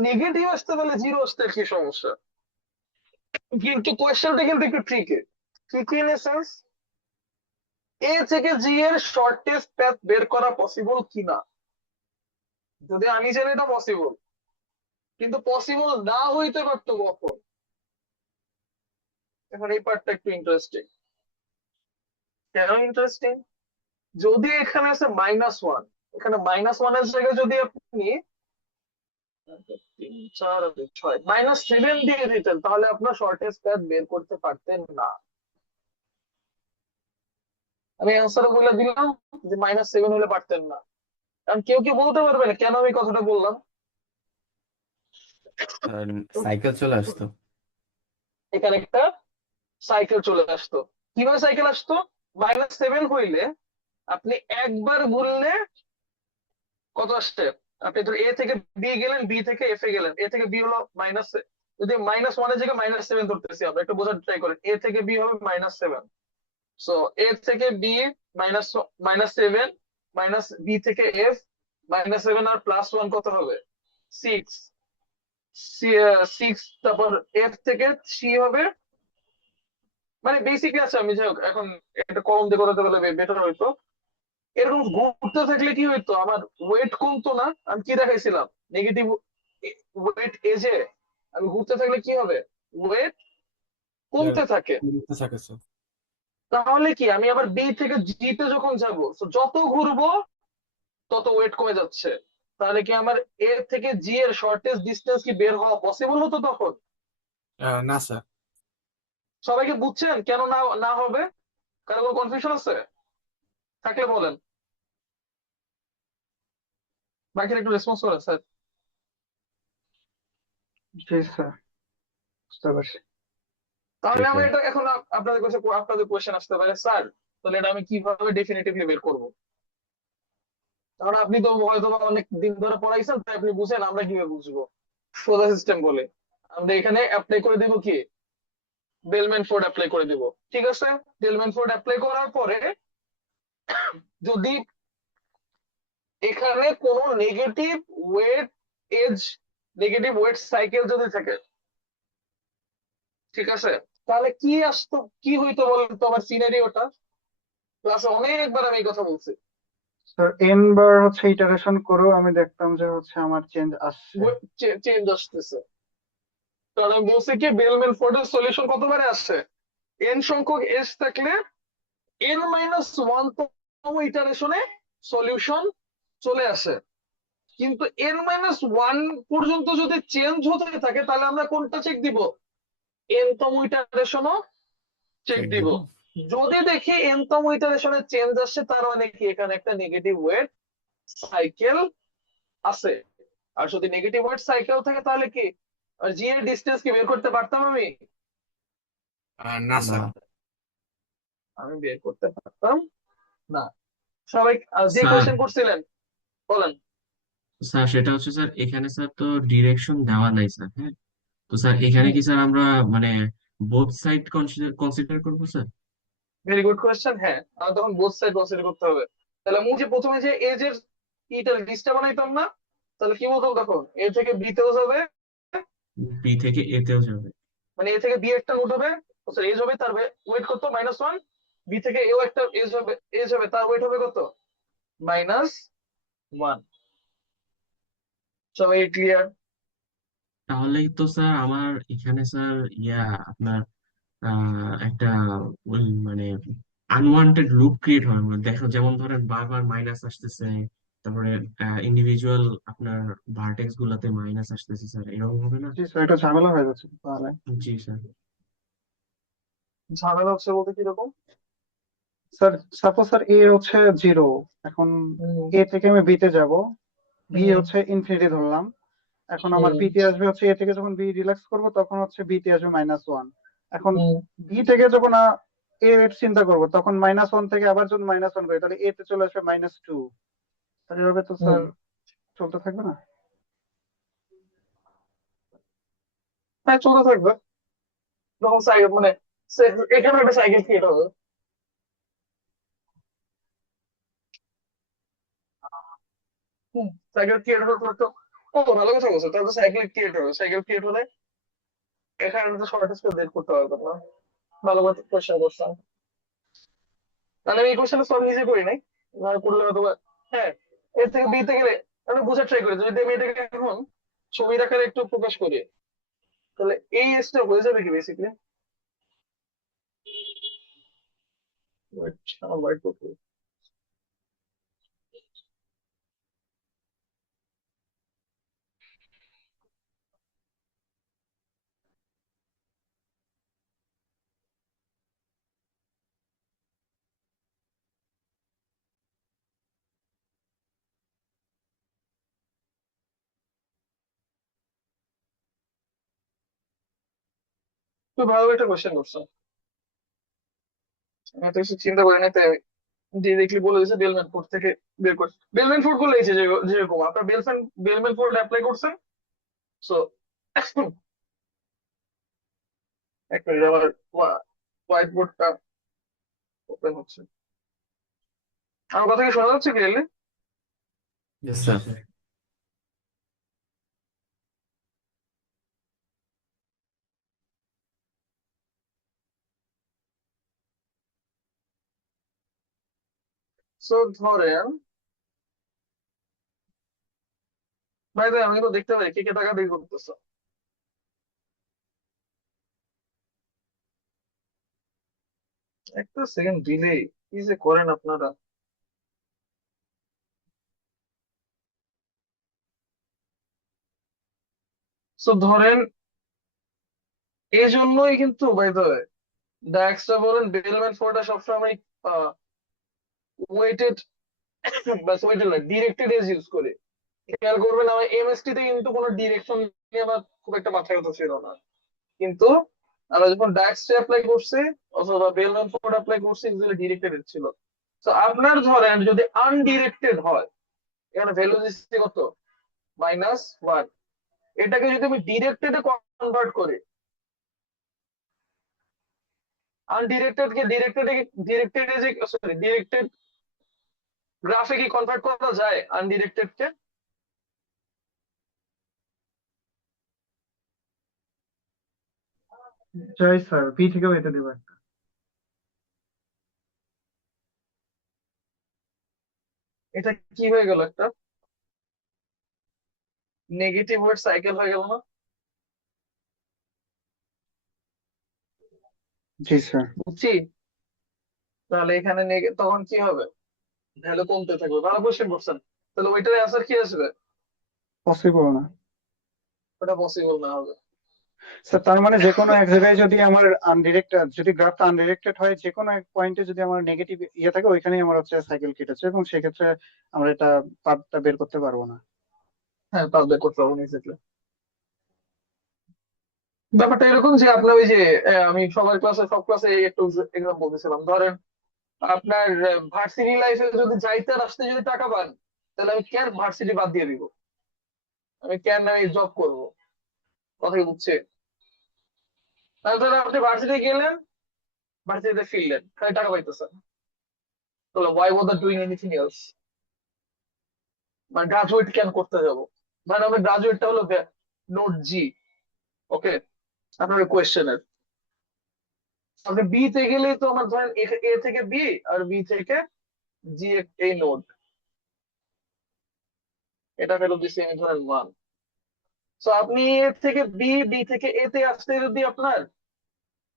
নেগেটিভ আসতে পারলে জিরো আসতে কি সমস্যা? কিন্তু কোয়েশ্চেনটা কিন্তু একটু ট্রিকি ইন এ সেন্স, এ থেকে জি এর শর্টেস্ট প্যাথ বের করা পসিবল কিনা। যদি আমি জানি এটা পসিবল, কিন্তু পসিবল না হইতে পারতো কখন? এখন এই পার্টটা একটু ইন্টারেস্টিং। কেন ইন্টারেস্টিং? যদি এখানে আছে -1, এখানে -1 এর জায়গায় যদি আপনি 3 4 আর 6 -7 দিয়ে দিতেন তাহলে আপনার শর্টেস্ট প্যাথ বের করতে পারতেন না। আমি অ্যান্সার বলে দিলাম যে -7 হলে পারতেন না, কারণ কেউ কি বলতে পারবে না কেন আমি কথাটা বললাম? সাইকেল চলে আসতো। এখানে একটা সাইকেল চলে আসতো। কিভাবে সাইকেল আসতো? -7 হইলে আপনি একবার ঘুরলে কত আসছে? আপনি ধর এ থেকে বি গেলেন, বি থেকে এফ এ গেলেন, এ থেকে বি হলো মাইনাস, যদি -1 এর জায়গায় -7 ধরতেছি আমরা, একটু বোঝার ট্রাই করেন। এ থেকে বি হবে -7, সো এ থেকে বি -7 মাইনাস বি থেকে এফ -7 আর +1 কত হবে? 6 6, তারপর এফ থেকে সি হবে, মানে বেসিকলি আছে। আমি যাই হোক এখন একটা কলম দিয়ে করাতে গেলে বেটার হইতো। এরকম ঘুরতে থাকলে কি হইতো? আমার ওয়েট কমতো না। আমি কি দেখাইছিলাম? নেগেটিভ ওয়েট এজে আমি ঘুরতে থাকলে কি হবে? ওয়েট কমতে থাকে। কমতে থাকে স্যার। তাহলে কি আমি আবার বি থেকে জি তে যখন যাব, যত ঘুরবো তত ওয়েট কমে যাচ্ছে। তাহলে কি আমার এ থেকে জি এর শর্টেস্ট ডিস্টেন্স কি বের হওয়া পসিবল হতো তখন? না স্যার। সবাইকে বুঝছেন কেন না না হবে? কারো কোনো কনফিউশন আছে থাকলে বলেন, বাকিরা একটু রেসপন্স করেন স্যার। জি স্যার, বুঝতে পারছি। তাহলে আমি স্যার এটা এখন আপনাদের কাছে আপনাদের কোয়েশ্চেন আসতে পারে, স্যার তাহলে এটা আমি কিভাবে ডেফিনেটিভলি বের করব? কারণ আপনি তো হয়তো বা অনেক দিন ধরে পড়াইছেন, তাই আপনি বুঝেন, আমরা কিভাবে বুঝবো? সোজা সিস্টেম বলে আমরা এখানে অ্যাপ্লাই করে দিব কি, বেলম্যান ফোর্ড অ্যাপ্লাই করে দিব। ঠিক আছে, বেলম্যান ফোর্ড অ্যাপ্লাই করার পরে যদি এখানে কোনো negative weight edge, negative weight cycle যদি থাকে, ঠিক আছে, তাহলে কি আসতো, কি হইতো বলেন তো আমার সিনারিওটা? ক্লাসে অনেকবার আমি এই কথা বলছি। স্যার এন বার হচ্ছে ইটারেশন করেও আমি দেখতাম যে হচ্ছে আমার চেঞ্জ আসছে। চেঞ্জ আসতেছে, কারণ আমি বলছি কি বেলম্যান ফোর্ডের সলিউশন কতবারে আসে, এন সংখ্যক এজ থাকলে এন মাইনাস ওয়ান তম ইটারেশনে সলিউশন চলে আসে। কিন্তু এন মাইনাস ওয়ান পর্যন্ত যদি চেঞ্জ হতে থাকে, তাহলে আমরা কোনটা চেক দিব? এন তম ইটারেশনও চেক চেক দিব। দিব। যদি দেখি এন তম ইটারেশনে চেঞ্জ আসছে, তার মানে কি এখানে একটা নেগেটিভ ওয়েট সাইকেল আছে। আর যদি নেগেটিভ ওয়েট সাইকেল থাকে, তাহলে কি জি এর ডিস্টেন্স কি বের করতে পারতাম আমি? না না স্যার। আমি বের করতে পারতাম না। সবাই যে স্যার, কোয়েশ্চেন করছিলেন বলেন। স্যার সেটা হচ্ছে স্যার এখানে স্যার তো ডিরেকশন দেওয়া নাই স্যার। হ্যাঁ, তো স্যার এখানে কি স্যার আমরা মানে বোথ সাইড কনসিডার করবো স্যার? Very good question. হ্যাঁ, আমার তখন বোথ সাইড কনসিডার করতে হবে। তাহলে আমি যে প্রথমে যে এজ এর ইটার লিস্টটা বানাইতাম না, তাহলে কি বলতাম তখন? এ থেকে বি তেও যাবে, বি থেকে এ তেও যাবে। মানে এ থেকে বি একটা নোট হবে, এজ হবে, তার ওয়েট কত? Minus one. বি থেকে এও একটা এজ হবে, তার ওয়েট হবে কত? Minus one. সবাই ক্লিয়ার? তাহলেই তো স্যার আমার এখানে স্যার আপনার একটা মানে আনওয়ান্টেড লুপ ক্রিয়েট হয়। মানে দেখো যেমন ধরেন বারবার মাইনাস আসতেছে, তারপরে ইন্ডিভিজুয়াল আপনার ভার্টেক্স গুলাতে মাইনাস আসতেছে স্যার, এরকম হবে না? জি স্যার, এটা ঝামেলা হয়ে যাচ্ছে তাহলে। জি স্যার। ঝামেলা হচ্ছে বলতে কিরকম? স্যার সাপোজ স্যার এ হচ্ছে 0, এখন হুম এ থেকে আমি বি তে যাব, বি হুম হচ্ছে ইনফিনিটি ধরলাম, এখন আমার হুম বি তে আসবে হচ্ছে এ থেকে যখন বি রিল্যাক্স করব তখন হচ্ছে বি তে আসবে -1। এখন হুম বি থেকে যখন এ এর চিন্তা করব, তখন -1 থেকে আবার যখন -1 করি, তাহলে এ তে চলে আসবে -2। তাহলে এভাবে তো হুম স্যার চলতে থাকবে না? হ্যাঁ, চলতে থাকবে। যখন সাইকেল মানে এখানে একটা সাইকেল ক্রিয়েট হবে। সাইকেল ক্রিয়েট হলে তো, ও ভালো কথা বলছো, তাহলে সাইকেল ক্রিয়েট হবে, সাইকেল ক্রিয়েট হলে এখানে তো শর্টেজ বের করতে পারবে না। ভালো কথা কোয়েশ্চেন করছিলাম। তাহলে আমি এই কোয়েশ্চেন সব নিজে করি নাই, না করলে হয়তো হ্যাঁ, এর থেকে বি তে গেলে আমি বোঝার ট্রাই করি। যদি আমি এটাকে এখন ছবির আকারে একটু প্রকাশ করি, তাহলে এই এসটা হয়ে যাবে কি বেসিক্যালি? আমার হোয়াইট করতে হবে। তুই ভালো একটা কোয়েশ্চেন করছো, আমি তো কিছু চিন্তা করি না, তাই ডিরেক্টলি বলে দিয়েছে বেলম্যান ফোর্ড থেকে বের করে। বেলম্যান ফোর্ড বলে দিয়েছে যেরকম আপনার বেলম্যান ফোর্ড অ্যাপ্লাই করছেন। সো এক মিনিট, আমার হোয়াইট বোর্ডটা ওপেন হচ্ছে। আমার কথা কি শোনা যাচ্ছে ক্লিয়ারলি? Yes sir. সো ধরেন, ভাই ভাই আমি তো দেখতে পাই, কে কে টাকা বের করতেছে? একটা সেকেন্ড ডিলে, কি যে করেন আপনারা। তো ধরেন এই জন্যই কিন্তু বাই দ্য ওয়ে ডায়াক্সটা বলেন বেলম্যান ফোরটা সবসময় ওয়েটেড বা ওয়েটেড না ডিরেক্টেড এজ ইউজ করে। খেয়াল করবেন আমার এমএসটি তে কিন্তু কোনো ডিরেকশন নিয়ে আমার খুব একটা মাথায় কথা ছিল না, কিন্তু আমরা যখন ডায়াক্সটা অ্যাপ্লাই করছি অথবা বেলম্যান ফোর্ড অ্যাপ্লাই করছি এগুলো ডিরেক্টেড ছিল। তো আপনার ধরেন যদি আনডিরেক্টেড হয়, এখানে ভেলোসিটি কত, -1, এটাকে যদি আমি ডিরেক্টেডে কনভার্ট করি, আনডিরেক্টেড কে ডিরেক্টেডে, ডিরেক্টেড এ যে সরি ডিরেক্টেড গ্রাফে কি কনভার্ট করা যায় আনডিরেক্টেড কে? জয় স্যার, বি থেকেও এটা দেবো একটা। এটা কি হয়ে গেল, একটা নেগেটিভ ওয়েট সাইকেল হয়ে গেল না? জি স্যার। বুঝছি। তাহলে এখানে তখন কি হবে, ভ্যালু কমতে থাকবে। ভালো কোশ্চেন করছেন। তাহলে ওইটার অ্যান্সার কি আসবে? পসিবল না ওটা পসিবল না হবে। স্যার। তার মানে যে কোনো এক জায়গায় যদি আমার আনডিরেক্টেড, যদি গ্রাফটা আনডিরেক্টেড হয়, যে কোনো এক পয়েন্টে যদি আমার নেগেটিভ ইয়ে থাকে, ওইখানেই আমার হচ্ছে সাইকেল কেটেছে, এবং সেক্ষেত্রে আমরা এটা পাথটা বের করতে পারবো না। হ্যাঁ, তাও বের করতে পারবো এক্স্যাক্টলি। ব্যাপারটা এরকম যে আপনার ওই যে আমি সবার ক্লাসে সব ক্লাসে একটু এক্সাম্পল দিয়েছিলাম। ধরেন আপনার ভার্সিটি লাইফে যদি যাইতে আর আসতে যদি টাকা পান, তাহলে আমি কেন ভার্সিটি বাদ দিয়ে দিব, আমি কেন আমি জব করব? কথা কি বুঝছে? তাহলে ধরেন আপনি ভার্সিটি গেলেন, ভার্সিটিতে ফিরলেন, খালি টাকা পাইতেছেন, তাহলে why bother doing anything else? মানে গ্রাজুয়েট কেন করতে যাব? মানে আমার গ্রাজুয়েটটা হলো নোট জি। ওকে, আপনার কোয়েশ্চেনের আপনি বি তে গেলে তো আমার ধরেন এ থেকে বি আর বি থেকে জি, এই নোট, এটা ফেরত দিচ্ছি আমি ধরেন 1। তো আপনি এ থেকে বি, বি থেকে এ তে আসতে যদি আপনার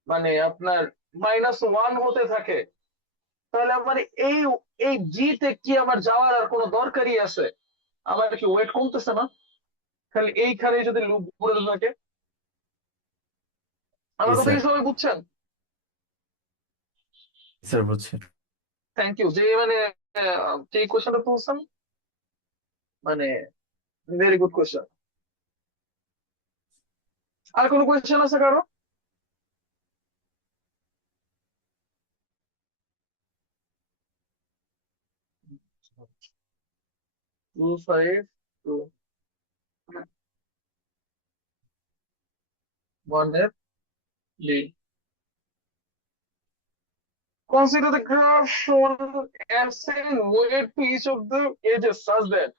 মানে আপনার -1 হতে থাকে, তাহলে আমার এই এই জি তে কি আমার যাওয়ার আর কোনো দরকারই আছে? আমার কি ওয়েট কমতেছে না? খালি এইখানে যদি লুপ ঘুরে থাকে। জি আমার কথা স্যার। কি সবাই বুঝছেন? স্যার বুঝছি। থ্যাংক ইউ যে মানে যে কোশ্চেনটা তুলছেন, মানে ভেরি গুড কোশ্চেন। আর কোনো কোয়েশ্চেন আছে কারো? 252 এর lead. Consider the graph shown and assign weight to each of the edges such that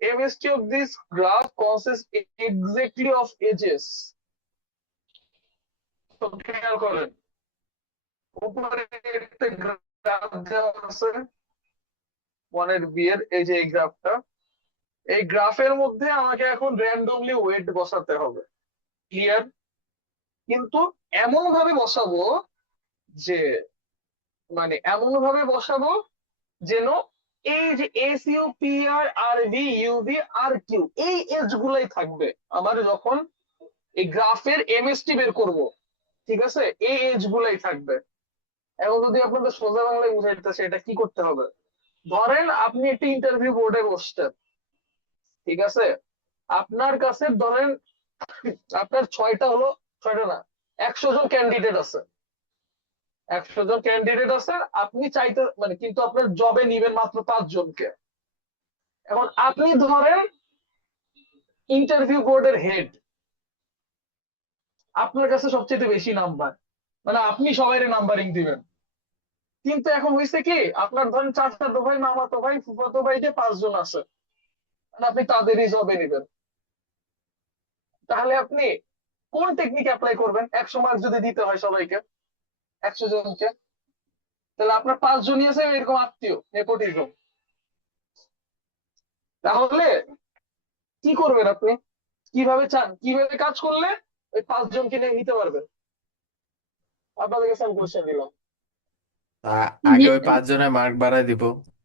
MST of this graph consists exactly of edges. তো খেয়াল করেন উপরে একটা গ্রাফ দেওয়া আছে 1 বি এর, এই যে এই গ্রাফটা, এই গ্রাফের মধ্যে আমাকে এখন র্যান্ডমলি ওয়েট বসাতে হবে। ক্লিয়ার? কিন্তু এমন ভাবে বসাবো যে মানে এমন ভাবে বসাবো যেন এই যে এস ইউ পি আর আর ভি ইউভি আর কিউ এই এজ গুলাই থাকবে আমার যখন এই গ্রাফের এমএসটি বের করব। ঠিক আছে, এই এজ গুলাই থাকবে। এখন যদি আপনাদের সোজা বাংলায় বুঝাইতেছে এটা কি করতে হবে, ধরেন আপনি একটা ইন্টারভিউ বোর্ডে বসছেন, ঠিক আছে, আপনার কাছে ধরেন আপনার 6টা না 100 জন ক্যান্ডিডেট আছে, 100 জন ক্যান্ডিডেট আছে, আপনি চাইতে মানে কিন্তু আপনার জবে নিবেন মাত্র 5 জনকে। এখন আপনি ধরেন ইন্টারভিউ বোর্ডের হেড, আপনার কাছে সবচেয়ে বেশি নাম্বার, মানে আপনি সবাই নাম্বারিং দিবেন। কিন্তু এখন হয়েছে কি আপনার ধরেন চাচাতো ভাই, মামাতো ভাই, ফুফাতো ভাই যে 5 জন আছে, মানে আপনি তাদেরই জবে নিবেন। তাহলে আপনি কোন টেকনিক অ্যাপ্লাই করবেন 100 মার্ক যদি দিতে হয় সবাইকে, 100 জনকে? তাহলে আপনার 5 জনই আছে এরকম আত্মীয়, নেপোটিজম। তাহলে কি করবেন আপনি, কিভাবে চান, কিভাবে কাজ করলে ওই 5 জনকে নিয়ে নিতে পারবেন? আপনাদের কাছে আমি কোশ্চেন দিলাম। আগে যে ওই 5 জনের মার্ক বাড়ায় দিব,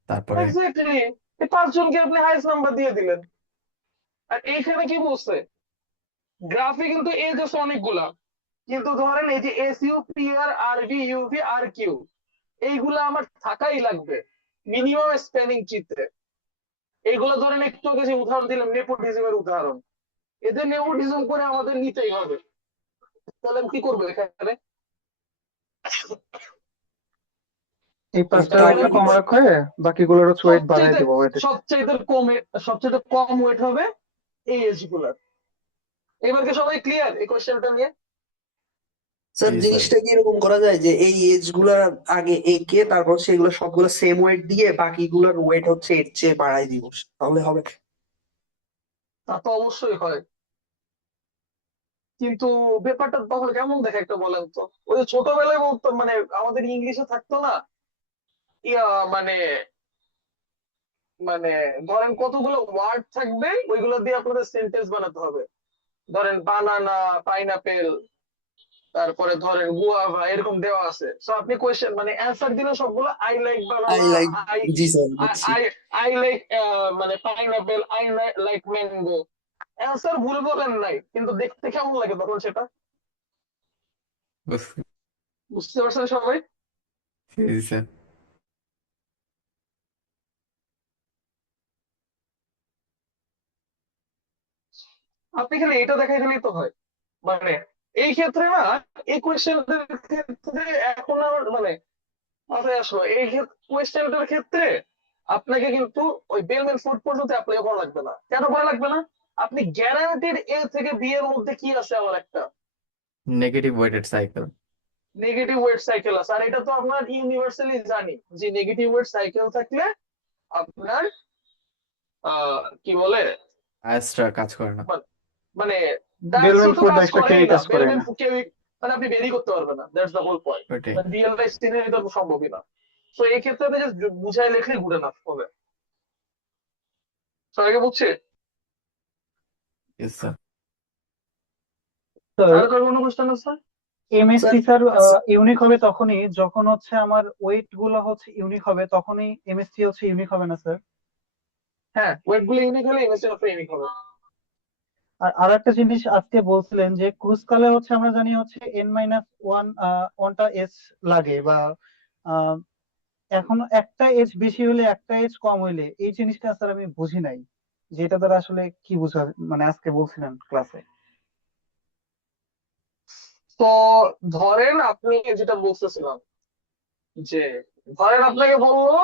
তারপরে এক্স্যাক্টলি, এই 5 জনকে আপনি হাইয়েস্ট নাম্বার দিয়ে দিলেন। আর এইখানে কি বলছে, গ্রাফে কিন্তু এজ আছে অনেকগুলা, কিন্তু ধরেন এই যে এস ইউ পি আর আর ভি ইউভি আর কিউ, এইগুলা আমার থাকাই লাগবে মিনিমাম স্প্যানিং ট্রিতে। এইগুলো ধরেন একটু আগে যে উদাহরণ দিলাম নেপোটিজমের উদাহরণ, এদের নেপোটিজম করে আমাদের নিতেই হবে। তাহলে আমি কি করবো এখানে? এই পাঁচটার তাহলে একটা কম রাখে বাকিগুলোর হচ্ছে ওয়েট বাড়ায় সবচাইতে দিব ওয়েট। সবচাইতে কমে সবচাইতে কম ওয়েট হবে এই এজ গুলার। এবার কি সবাই ক্লিয়ার এই কোশ্চেনটা নিয়ে? স্যার জি স্যার। জিনিসটা কি এরকম করা যায় যে এই এজ গুলার আগে একে, তারপর সেগুলো সবগুলো সেম ওয়েট দিয়ে বাকিগুলোর ওয়েট হচ্ছে এর চেয়ে বাড়াই দিব, তাহলে হবে? তা তো অবশ্যই হয়, কিন্তু ব্যাপারটা তাহলে কেমন দেখে একটা বলেন তো। ওই যে ছোটবেলায় বলতো, মানে আমাদের ইংলিশে থাকতো না, ইয়া মানে মানে ধরেন কতগুলো ওয়ার্ড থাকবে, ওইগুলো দিয়ে আপনাদের সেন্টেন্স বানাতে হবে। ধরেন বানানা, পাইনাপেল, তারপরে ধরেন গুয়াভা, এরকম দেওয়া আছে। তো আপনি কোয়েশ্চেন মানে অ্যান্সার দিলে সবগুলো I like I banana, like, I G sir বুঝছি। আই আই লাইক মানে pineapple, I like mango. Answer ভুল বলেন নাই, কিন্তু দেখতে কেমন লাগে তখন সেটা? বুঝছি। বুঝতে পারছেন সবাই? জি স্যার। আপনি খালি এটা দেখাই দিলেই তো হয়। মানে এই ক্ষেত্রে না, এই কোয়েশ্চেনটার ক্ষেত্রে এখন আর মানে মাথায় আসলো, এই কোয়েশ্চেনটার ক্ষেত্রে আপনাকে কিন্তু ওই বেলম্যান ফোর্ড পর্যন্ত অ্যাপ্লাই করা লাগবে না। কেন করা লাগবে না? আপনি গ্যারান্টিড এ থেকে বি এর মধ্যে কি আছে, আমার একটা negative weighted cycle. Negative weight cycle আছে। আর এটা তো আপনার ইউনিভার্সালি জানি যে নেগেটিভ ওয়েট সাইকেল থাকলে আপনার কি বলে, আয়াসটা কাজ করে না। মানে ডায়াসি বেলম্যান তো ফোর্ড কাজ একটা করেই কেউই না, কাজ করে বেলম্যান না। কেউ মানে আপনি বেরি করতে পারবেন না, দ্যাটস দ্য হোল পয়েন্ট। ওইটাই। মানে রিয়েল লাইফ সিনে এটা তো সম্ভবই না। তো এই ক্ষেত্রে আপনি জাস্ট বুঝাই লেখলে গুড এনাফ হবে। সবাইকে বুঝছে? Yes sir. স্যার আর কার কোনো কোশ্চেন আছে? এমএসসি স্যার স্যার ইউনিক হবে তখনই যখন হচ্ছে আমার ওয়েট গুলো হচ্ছে ইউনিক হবে, তখনই এমএসসি হচ্ছে ইউনিক হবে না স্যার? হ্যাঁ, ওয়েট গুলো ইউনিক হলে এমএসসি অফ ইউনিক হবে। আর আরেকটা জিনিস আজকে বলছিলেন যে ক্রুজ কালে হচ্ছে আমরা জানি হচ্ছে N-1 এস লাগে, বা আহ, এখন একটা এজ বেশি হলে একটা এজ কম হইলে, এই জিনিসটা স্যার আমি বুঝি নাই, যে এটা দ্বারা আসলে কি বোঝা, মানে আজকে বলছিলেন ক্লাসে। তো ধরেন আপনি যেটা বলতেছিলাম, যে ধরেন আপনাকে বললো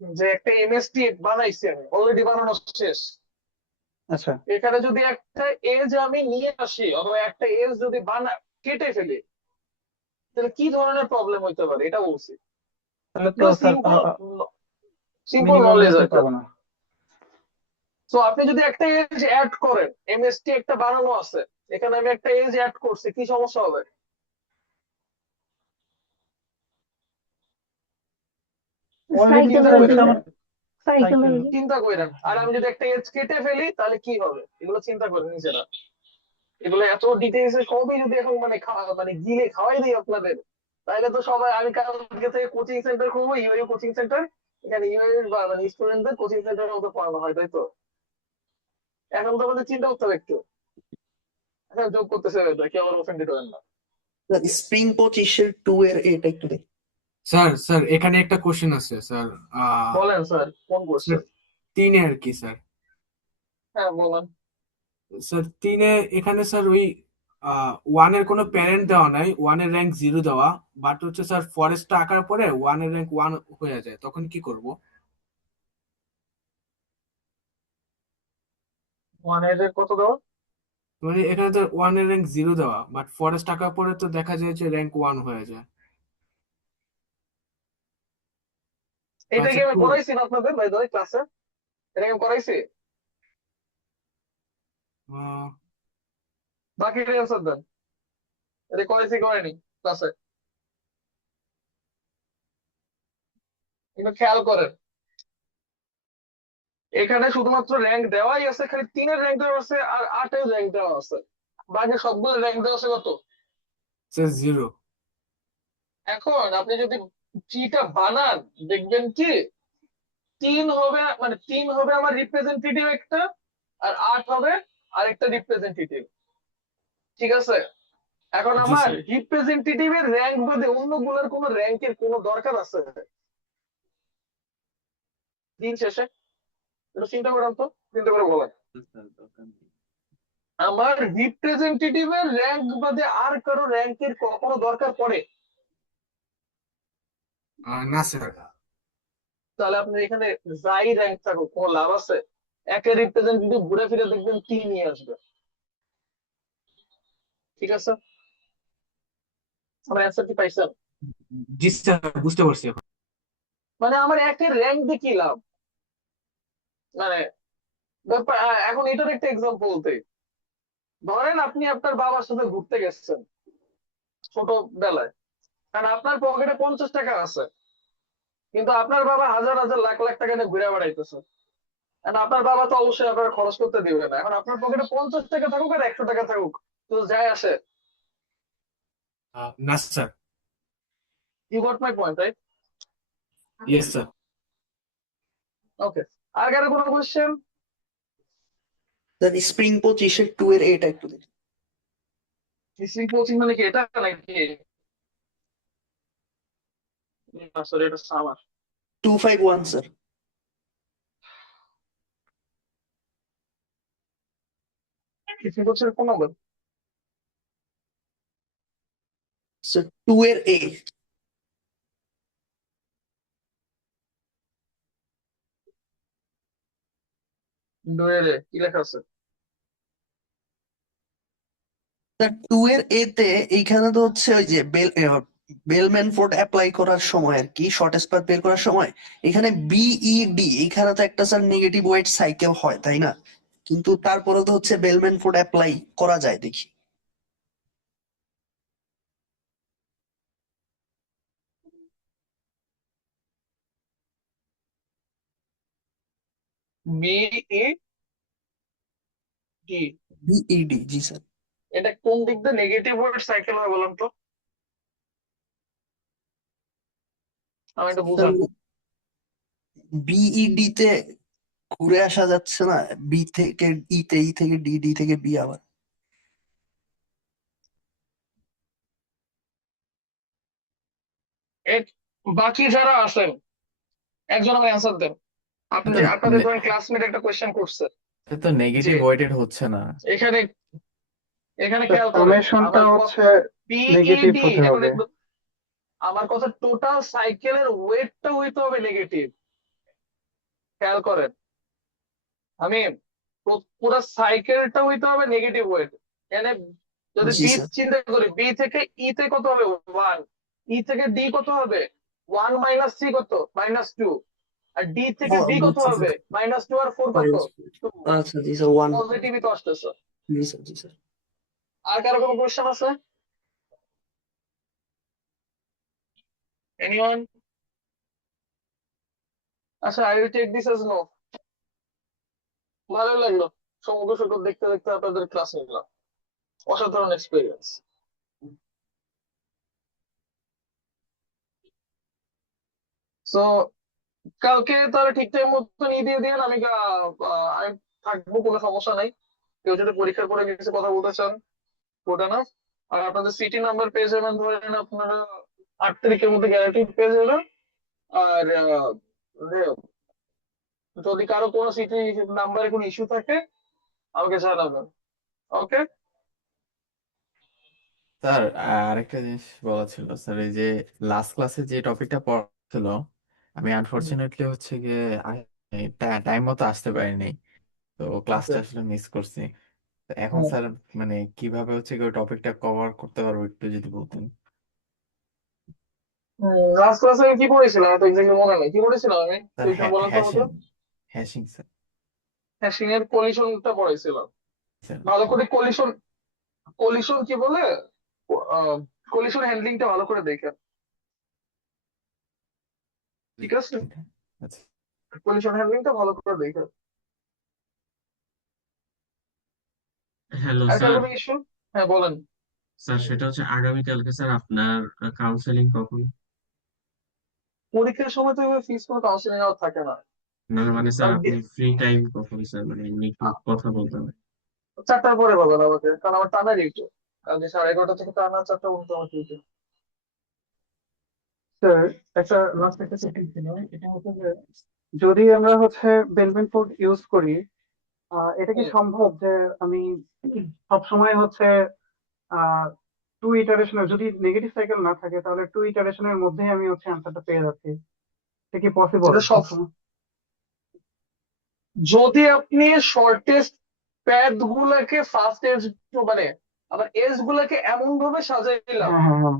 যে একটা এমএসটি বানাইছি, আমি অলরেডি বানানো শেষ। আচ্ছা, এখানে যদি একটা এজ আমি নিয়ে আসি অথবা একটা এজ যদি কেটে ফেলি, তাহলে কি ধরনের প্রবলেম হইতে পারে এটা বলছি। তাহলে তো এগুলো sir simple simple minimum knowledge result এটা। পাবো না। তো আপনি যদি একটা এজ অ্যাড করেন, এমএসটি একটা বানানো আছে, এখানে আমি একটা এজ অ্যাড করছি, কি সমস্যা হবে? অলরেডি তো চিন্তা স্যার হচ্ছে করেন, আমার সাইকেল। চিন্তা করেন। আর আমি যদি একটা এজ কেটে ফেলি তাহলে কি হবে, এগুলো চিন্তা করেন নিজেরা। এগুলো এত ডিটেইলস এ সবই যদি এখন মানে মানে গিলে খাওয়াই দিই আপনাদের, তাহলে তো সবাই, আমি কালকে থেকে কোচিং সেন্টার খুলবো, ইউএ কোচিং সেন্টার। এখানে ইউএ মানে স্টুডেন্টদের কোচিং সেন্টারের মতো পড়ানো হয়, তাই তো? এখন তো আমাদের চিন্তা করতে হবে একটু। এখন যোগ করতেছে হয়তো, কি আবার অফেন্ডেড হবেন না। স্প্রিং 25-এর 2 এর এটা একটু দেখি। স্যার স্যার এখানে একটা কোশ্চেন আছে স্যার। বলেন স্যার, কোন স্যার কোশ্চেন? 3 আর কি স্যার? হ্যাঁ বলেন। স্যার 3 এখানে স্যার ওই 1 এর কোনো প্যারেন্ট দেওয়া নাই, 1 এর র্যাঙ্ক 0 দেওয়া, বাট হচ্ছে স্যার ফরেস্টটা আঁকার পরে 1 এর র্যাঙ্ক 1 হয়ে যায়, তখন কি করব? ওয়ান এর কত দেওয়া? মানে এখানে তো 1 এর র্যাঙ্ক 0 দেওয়া, বাট ফরেস্ট আঁকার পরে তো দেখা যায় যে র্যাঙ্ক 1 হয়ে যায়। এটা কি আচ্ছা আমি একটু করাইছি না আপনাদের বাই দ্য ওয়ে ক্লাসে? এটা কি আমি করাইছি? আহ, বাকি অ্যান্সার দেন। এটা করাইছি করেনি ক্লাসে? একটু খেয়াল করেন, এখানে শুধুমাত্র র্যাঙ্ক দেওয়াই আছে, খালি 3 এর র্যাঙ্ক দেওয়া আছে আর 8 এর র্যাঙ্ক দেওয়া আছে। বাকি সবগুলো র্যাঙ্ক দেওয়া আছে কত? স্যার 0। এখন আপনি যদি জিটা বানান, দেখবেন কি 3 হবে, মানে 3 হবে আমার রিপ্রেজেন্টেটিভ একটা, আর 8 হবে আরেকটা রিপ্রেজেন্টেটিভ। ঠিক আছে, এখন জি আমার স্যার। রিপ্রেজেন্টেটিভের র্যাঙ্ক বাদে অন্যগুলোর কোনো র্যাঙ্কের কোনো দরকার আছে দিন শেষে? একটু চিন্তা করেন তো, চিন্তা করে বলেন। আমার রিপ্রেজেন্টেটিভের র্যাঙ্ক বাদে আর কারো র্যাঙ্কের কখনো দরকার পড়ে? না স্যার। তাহলে আপনার এখানে যাই র্যাঙ্ক থাকুক কোনো লাভ আছে? একে রিপ্রেজেন্টেটিভ ঘুরে ফিরে দেখবেন 3 নিয়ে আসবে। ঠিক আছে, আমার অ্যান্সার কি পাইছেন? জি স্যার, বুঝতে পারছি এখন। মানে আমার একের র্যাঙ্ক দিয়ে কি লাভ? মানে এখন এটার একটা এক্সাম্পল বলতে, ধরেন আপনি আপনার বাবার সাথে ঘুরতে গেছেন ছোটবেলায়, কারণ আপনার পকেটে 50 টাকা আছে, কিন্তু আপনার বাবা হাজার হাজার লাখ লাখ টাকা নিয়ে ঘুরে বেড়াইতেছে। কারণ আপনার বাবা তো অবশ্যই আপনার খরচ করতে দিবে না। এখন আপনার পকেটে 50 টাকা থাকুক আর 100 টাকা থাকুক, তো যায় আসে? না sir. You got my point, right? Yes sir. Okay, আর কারো কোনো কোয়েশ্চেন? স্যার স্প্রিং 25-এর 2 এর এটা একটু দেখুন। হিস্ট্রি কোচিং মানে কি এটা নাকি? না স্যার, এটা আমার 251 স্যার। হিস্ট্রি কোচিং কোন নম্বর? স্যার 2 এর A। ডুয়েলে কি লেখা আছে? স্যার 2 এর A তে এইখানে তো হচ্ছে ওই যে বেলম্যান ফোর্ড অ্যাপ্লাই করার সময় আর কি, শর্টেস্ট পাথ বের করার সময় এখানে BED, এইখানে তো একটা স্যার নেগেটিভ ওয়েট সাইকেল হয় তাই না? কিন্তু তারপরে তো হচ্ছে বেলম্যান ফোর্ড অ্যাপ্লাই করা যায় দেখি। BED? BED, জি স্যার। এটা কোন দিক দিয়ে নেগেটিভ ওয়েট সাইকেল হয় বলেন তো, আমি একটু স্যার বুঝান। BED তে ঘুরে আসা যাচ্ছে না, বি থেকে ই তে, ই থেকে ডি, ডি থেকে বি আবার। বাকি যারা আছেন একজন আমার অ্যান্সার দেন। আপনি এটা যে তো আপনাদের ধরেন ক্লাসমেট একটা কোয়েশ্চেন করছে এটা তো যে নেগেটিভ ওয়েটেড হচ্ছে না। এখানে এখানে স্যার খেয়াল করেন সামেশনটা আমার হচ্ছে নেগেটিভ বিইডি, হতে এখন হবে। একটু আমার কথা, টোটাল সাইকেলের ওয়েটটা হইতে হবে নেগেটিভ। খেয়াল করেন, আমি পুরো সাইকেলটা হইতে হবে নেগেটিভ ওয়েট। এখানে যদি জি বি স্যার। চিন্তা করি, বি থেকে ই তে কত হবে 1, ই থেকে ডি কত হবে 1 মাইনাস 3 কত -2, আর ডি থেকে ডি কত বুঝছি হবে স্যার। -2 আর 4 কত মাইনাস, 2। আচ্ছা জি স্যার 1। পজিটিভই তো আসতেছে। জি স্যার, জি স্যার। আর কারো কোনো কোয়েশ্চেন আছে? এনিওয়ান? আচ্ছা, I will take this as no. ভালো লাগলো সমগ্র সৈকত দেখতে দেখতে আপনাদের ক্লাস নিলাম, অসাধারণ এক্সপিরিয়েন্স। সো কালকে তাহলে ঠিক টাইম মতো নিয়ে দিয়ে দিন, আমি থাকবো, কোনো সমস্যা নাই। কেউ যদি পরীক্ষার পরে কিছু কথা বলতে চান ওটা না। আর আপনাদের সিটি নাম্বার পেয়ে যাবেন, ধরেন আপনারা 8 তারিখের মধ্যে গ্যারান্টি পেয়ে যাবেন। আর যদি কারো কোনো সিটি নাম্বারে কোনো ইস্যু থাকে আমাকে জানাবেন। ওকে। স্যার আরেকটা জিনিস বলা ছিল স্যার, এই যে লাস্ট ক্লাসে যে টপিকটা পড়ছিল আমি আনফরচুনেটলি হচ্ছে গিয়ে টাইম মতো আসতে পারিনি, তো ক্লাসটা আসলে মিস করছি। তো এখন স্যার মানে কিভাবে হচ্ছে গিয়ে টপিকটা কভার করতে পারবো একটু যদি বলতেন। লাস্ট ক্লাসে আমি কি পড়েছিলাম আমার তো এক্স্যাক্টলি মনে নেই, কি পড়েছিলাম আমি? স্যার তুই বলেন তো আমাকে। Hashing, hashing sir. হ্যাশিং এর কলিশনটা পড়েছিলাম স্যার ভালো করে। কলিশন, কলিশন কি বলে, কলিশন হ্যান্ডলিংটা ভালো করে দেখেন। ঠিক আছে, আচ্ছা কলিশন হ্যান্ডলিংটা ভালো করে দেখেন। হ্যালো আর কার স্যার। কোনো ইস্যু? হ্যাঁ বলেন। স্যার সেটা হচ্ছে আগামীকালকে স্যার আপনার কাউন্সেলিং কখন? পরীক্ষার সময় তো ফিক্স কোনো কাউন্সিলিং আওয়ার থাকে না। না মানে স্যার কারণ আপনি ফ্রি টাইম কখন স্যার, মানে এমনি একটু কথা বলতে হবে। 4টার পরে পাবেন আমাকে, কারণ আমার টানা ডিউটি, কারণ 11:30 থেকে টানা 4টা পর্যন্ত আমার ডিউটি। স্যার একটা লাস্ট একটা সেটিং ছিল, এটা হচ্ছে যে যদি আমরা হচ্ছে বেলভিন ফোর্ড ইউজ করি, এটা কি সম্ভব যে আমি সবসময় হচ্ছে টু ইটারেশনের, যদি নেগেটিভ সাইকেল না থাকে তাহলে টু ইটারেশনের মধ্যেই আমি হচ্ছে অ্যান্সারটা পেয়ে যাচ্ছি, এটা কি পসিবল এটা সব, সবসময়? যদি আপনি শর্টেস্ট প্যাথ গুলাকে ফার্স্ট এজ, মানে আবার এজ গুলাকে এমন ভাবে সাজাইলাম হ্যাঁ হ্যাঁ হ্যাঁ,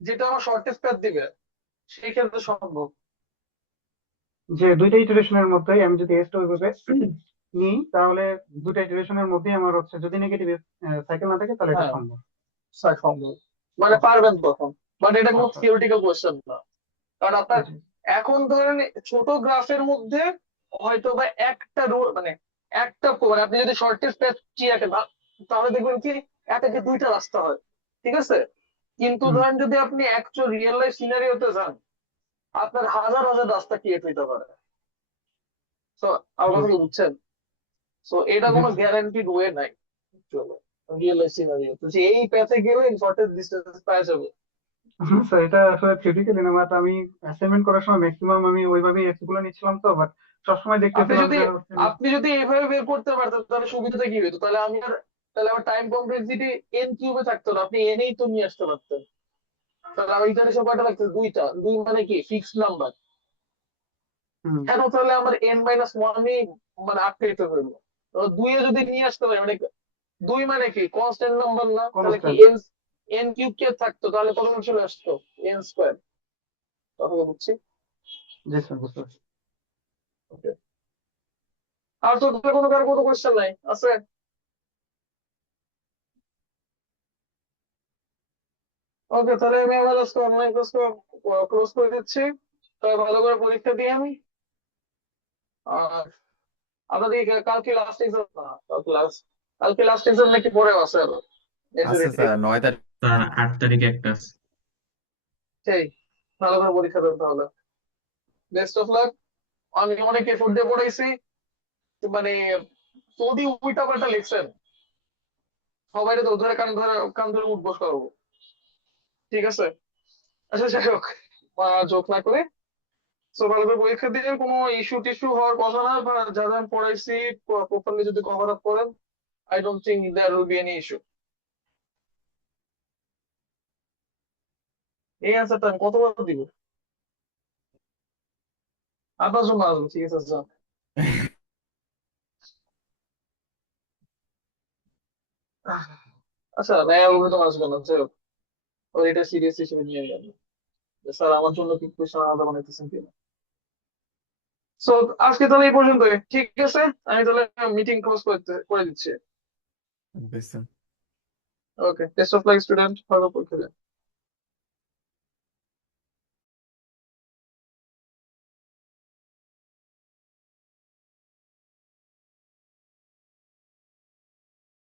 যেটা আমার শর্টেস্ট প্যাথ দিবে, সেই ক্ষেত্রে সম্ভব। যে দুইটা ইটারেশনের মধ্যেই আমি যদি এসটা ওইভাবে নিই তাহলে দুইটা ইটারেশনের মধ্যেই আমার হচ্ছে, যদি নেগেটিভ সাইকেল না থাকে তাহলে এটা হ্যাঁ সম্ভব। স্যার সম্ভব, মানে আচ্ছা পারবেন তখন, বাট এটা কোনো আচ্ছা থিওরিটিক্যাল কোয়েশ্চেন না। কারণ আপনার জি। এখন ধরেন ছোট গ্রাফের মধ্যে হয়তো বা একটা মানে মানে আপনি যদি শর্টেস্ট প্যাথ রাখেন তাহলে দেখবেন কি এটাকে দুইটা রাস্তা হয়, ঠিক আছে। কিন্তু হুম, ধরেন যদি আপনি অ্যাকচুয়াল রিয়েল লাইফ সিনারিওতে যান, আপনার হাজার হাজার রাস্তা ক্রিয়েট হইতে পারে। তো আমার কথা কি বুঝছি। বুঝছেন? তো এটা জি কোনো গ্যারান্টিড ওয়ে নাই রিয়েল লাইফ সিনারিও, তো যে এই প্যাথে গেলে শর্টেস্ট ডিস্টেন্স পাওয়া যাবে। স্যার এটা আসলে থিওরিটিক্যালি না, বাট আমি অ্যাসাইনমেন্ট করার সময় ম্যাক্সিমাম আমি ওইভাবেই এক্স গুলো নিচ্ছিলাম তো, বাট সবসময় আপনি দেখতেছিলাম যদি যে হচ্ছে আপনি যদি এভাবে বের করতে পারতেন তাহলে সুবিধাটা কি হতো, তাহলে আমার টাইম কমপ্লেক্সিটি এন কিউবে থাকতো না, আপনি এনেই তো নিয়ে আসতে পারতেন। তাহলে আমার ইটারেশন কয়টা লাগতো, দুইটা, দুই মানে কি ফিক্সড নাম্বার। হুম, কেন তাহলে আমার n-1ই মানে আটকাইতে হইলো। তো দুইয়ে যদি নিয়ে আসতে পারি, মানে দুই মানে কি কনস্ট্যান্ট নাম্বার না, তাহলে কি কনস্ট্যান্ট। এন কিউব কে থাকতো, তাহলে কত চলে আসতো, এন স্কোয়ার। কথা বুঝছি। জি স্যার বুঝতে পারছি। Okay. আর তো কারো কোনো কোয়েশ্চেন নাই আছে? ওকে, তাহলে আমি আমার আজকে অনলাইন ক্লাস ক্লোজ করে দিচ্ছি। তবে ভালো করে পরীক্ষা দিয়ে আমি, আর আপনাদের কালকে লাস্ট এক্সাম না, কালকে লাস্ট এক্সাম নাকি পরে আছে আরো আচ্ছা মেজরিটি। স্যার 9 তারিখ। তার 8 তারিখে একটা আছে। সেই ভালো করে পরীক্ষা দেন তাহলে। Best of luck. আমি অনেক এফোর্ট দিয়ে পড়াইছি, মানে যদি উল্টা পাল্টা লিখছেন সবাই তো ধরে কান ধরে উঠবস করবো, ঠিক আছে। আচ্ছা যাই হোক, জোক না করে, তো ভালো করে পরীক্ষা দিয়ে কোনো ইস্যু টিস্যু হওয়ার কথা না, বা যা যা আমি পড়াইছি প্রপারলি যদি কভার আপ করেন, I don't think there will be any issue. এই অ্যান্সারটা আমি কতবার দিব? 8 জন আসবে, ঠিক আছে যান। আচ্ছা ন্যায় অভিযোগ আসবে না, যাই হোক, ওর এটা সিরিয়াস হিসেবে নিয়ে গেল, স্যার আমার জন্য কি কোয়েশ্চেন আলাদা বানাইতেছেন কিনা। সো আজকে তাহলে এই পর্যন্তই, ঠিক আছে। আমি তাহলে মিটিং ক্লোজ করে দিচ্ছি। বুঝছেন। ওকে, বেস্ট অফ লাক স্টুডেন্ট, ভালো পরীক্ষা দেন।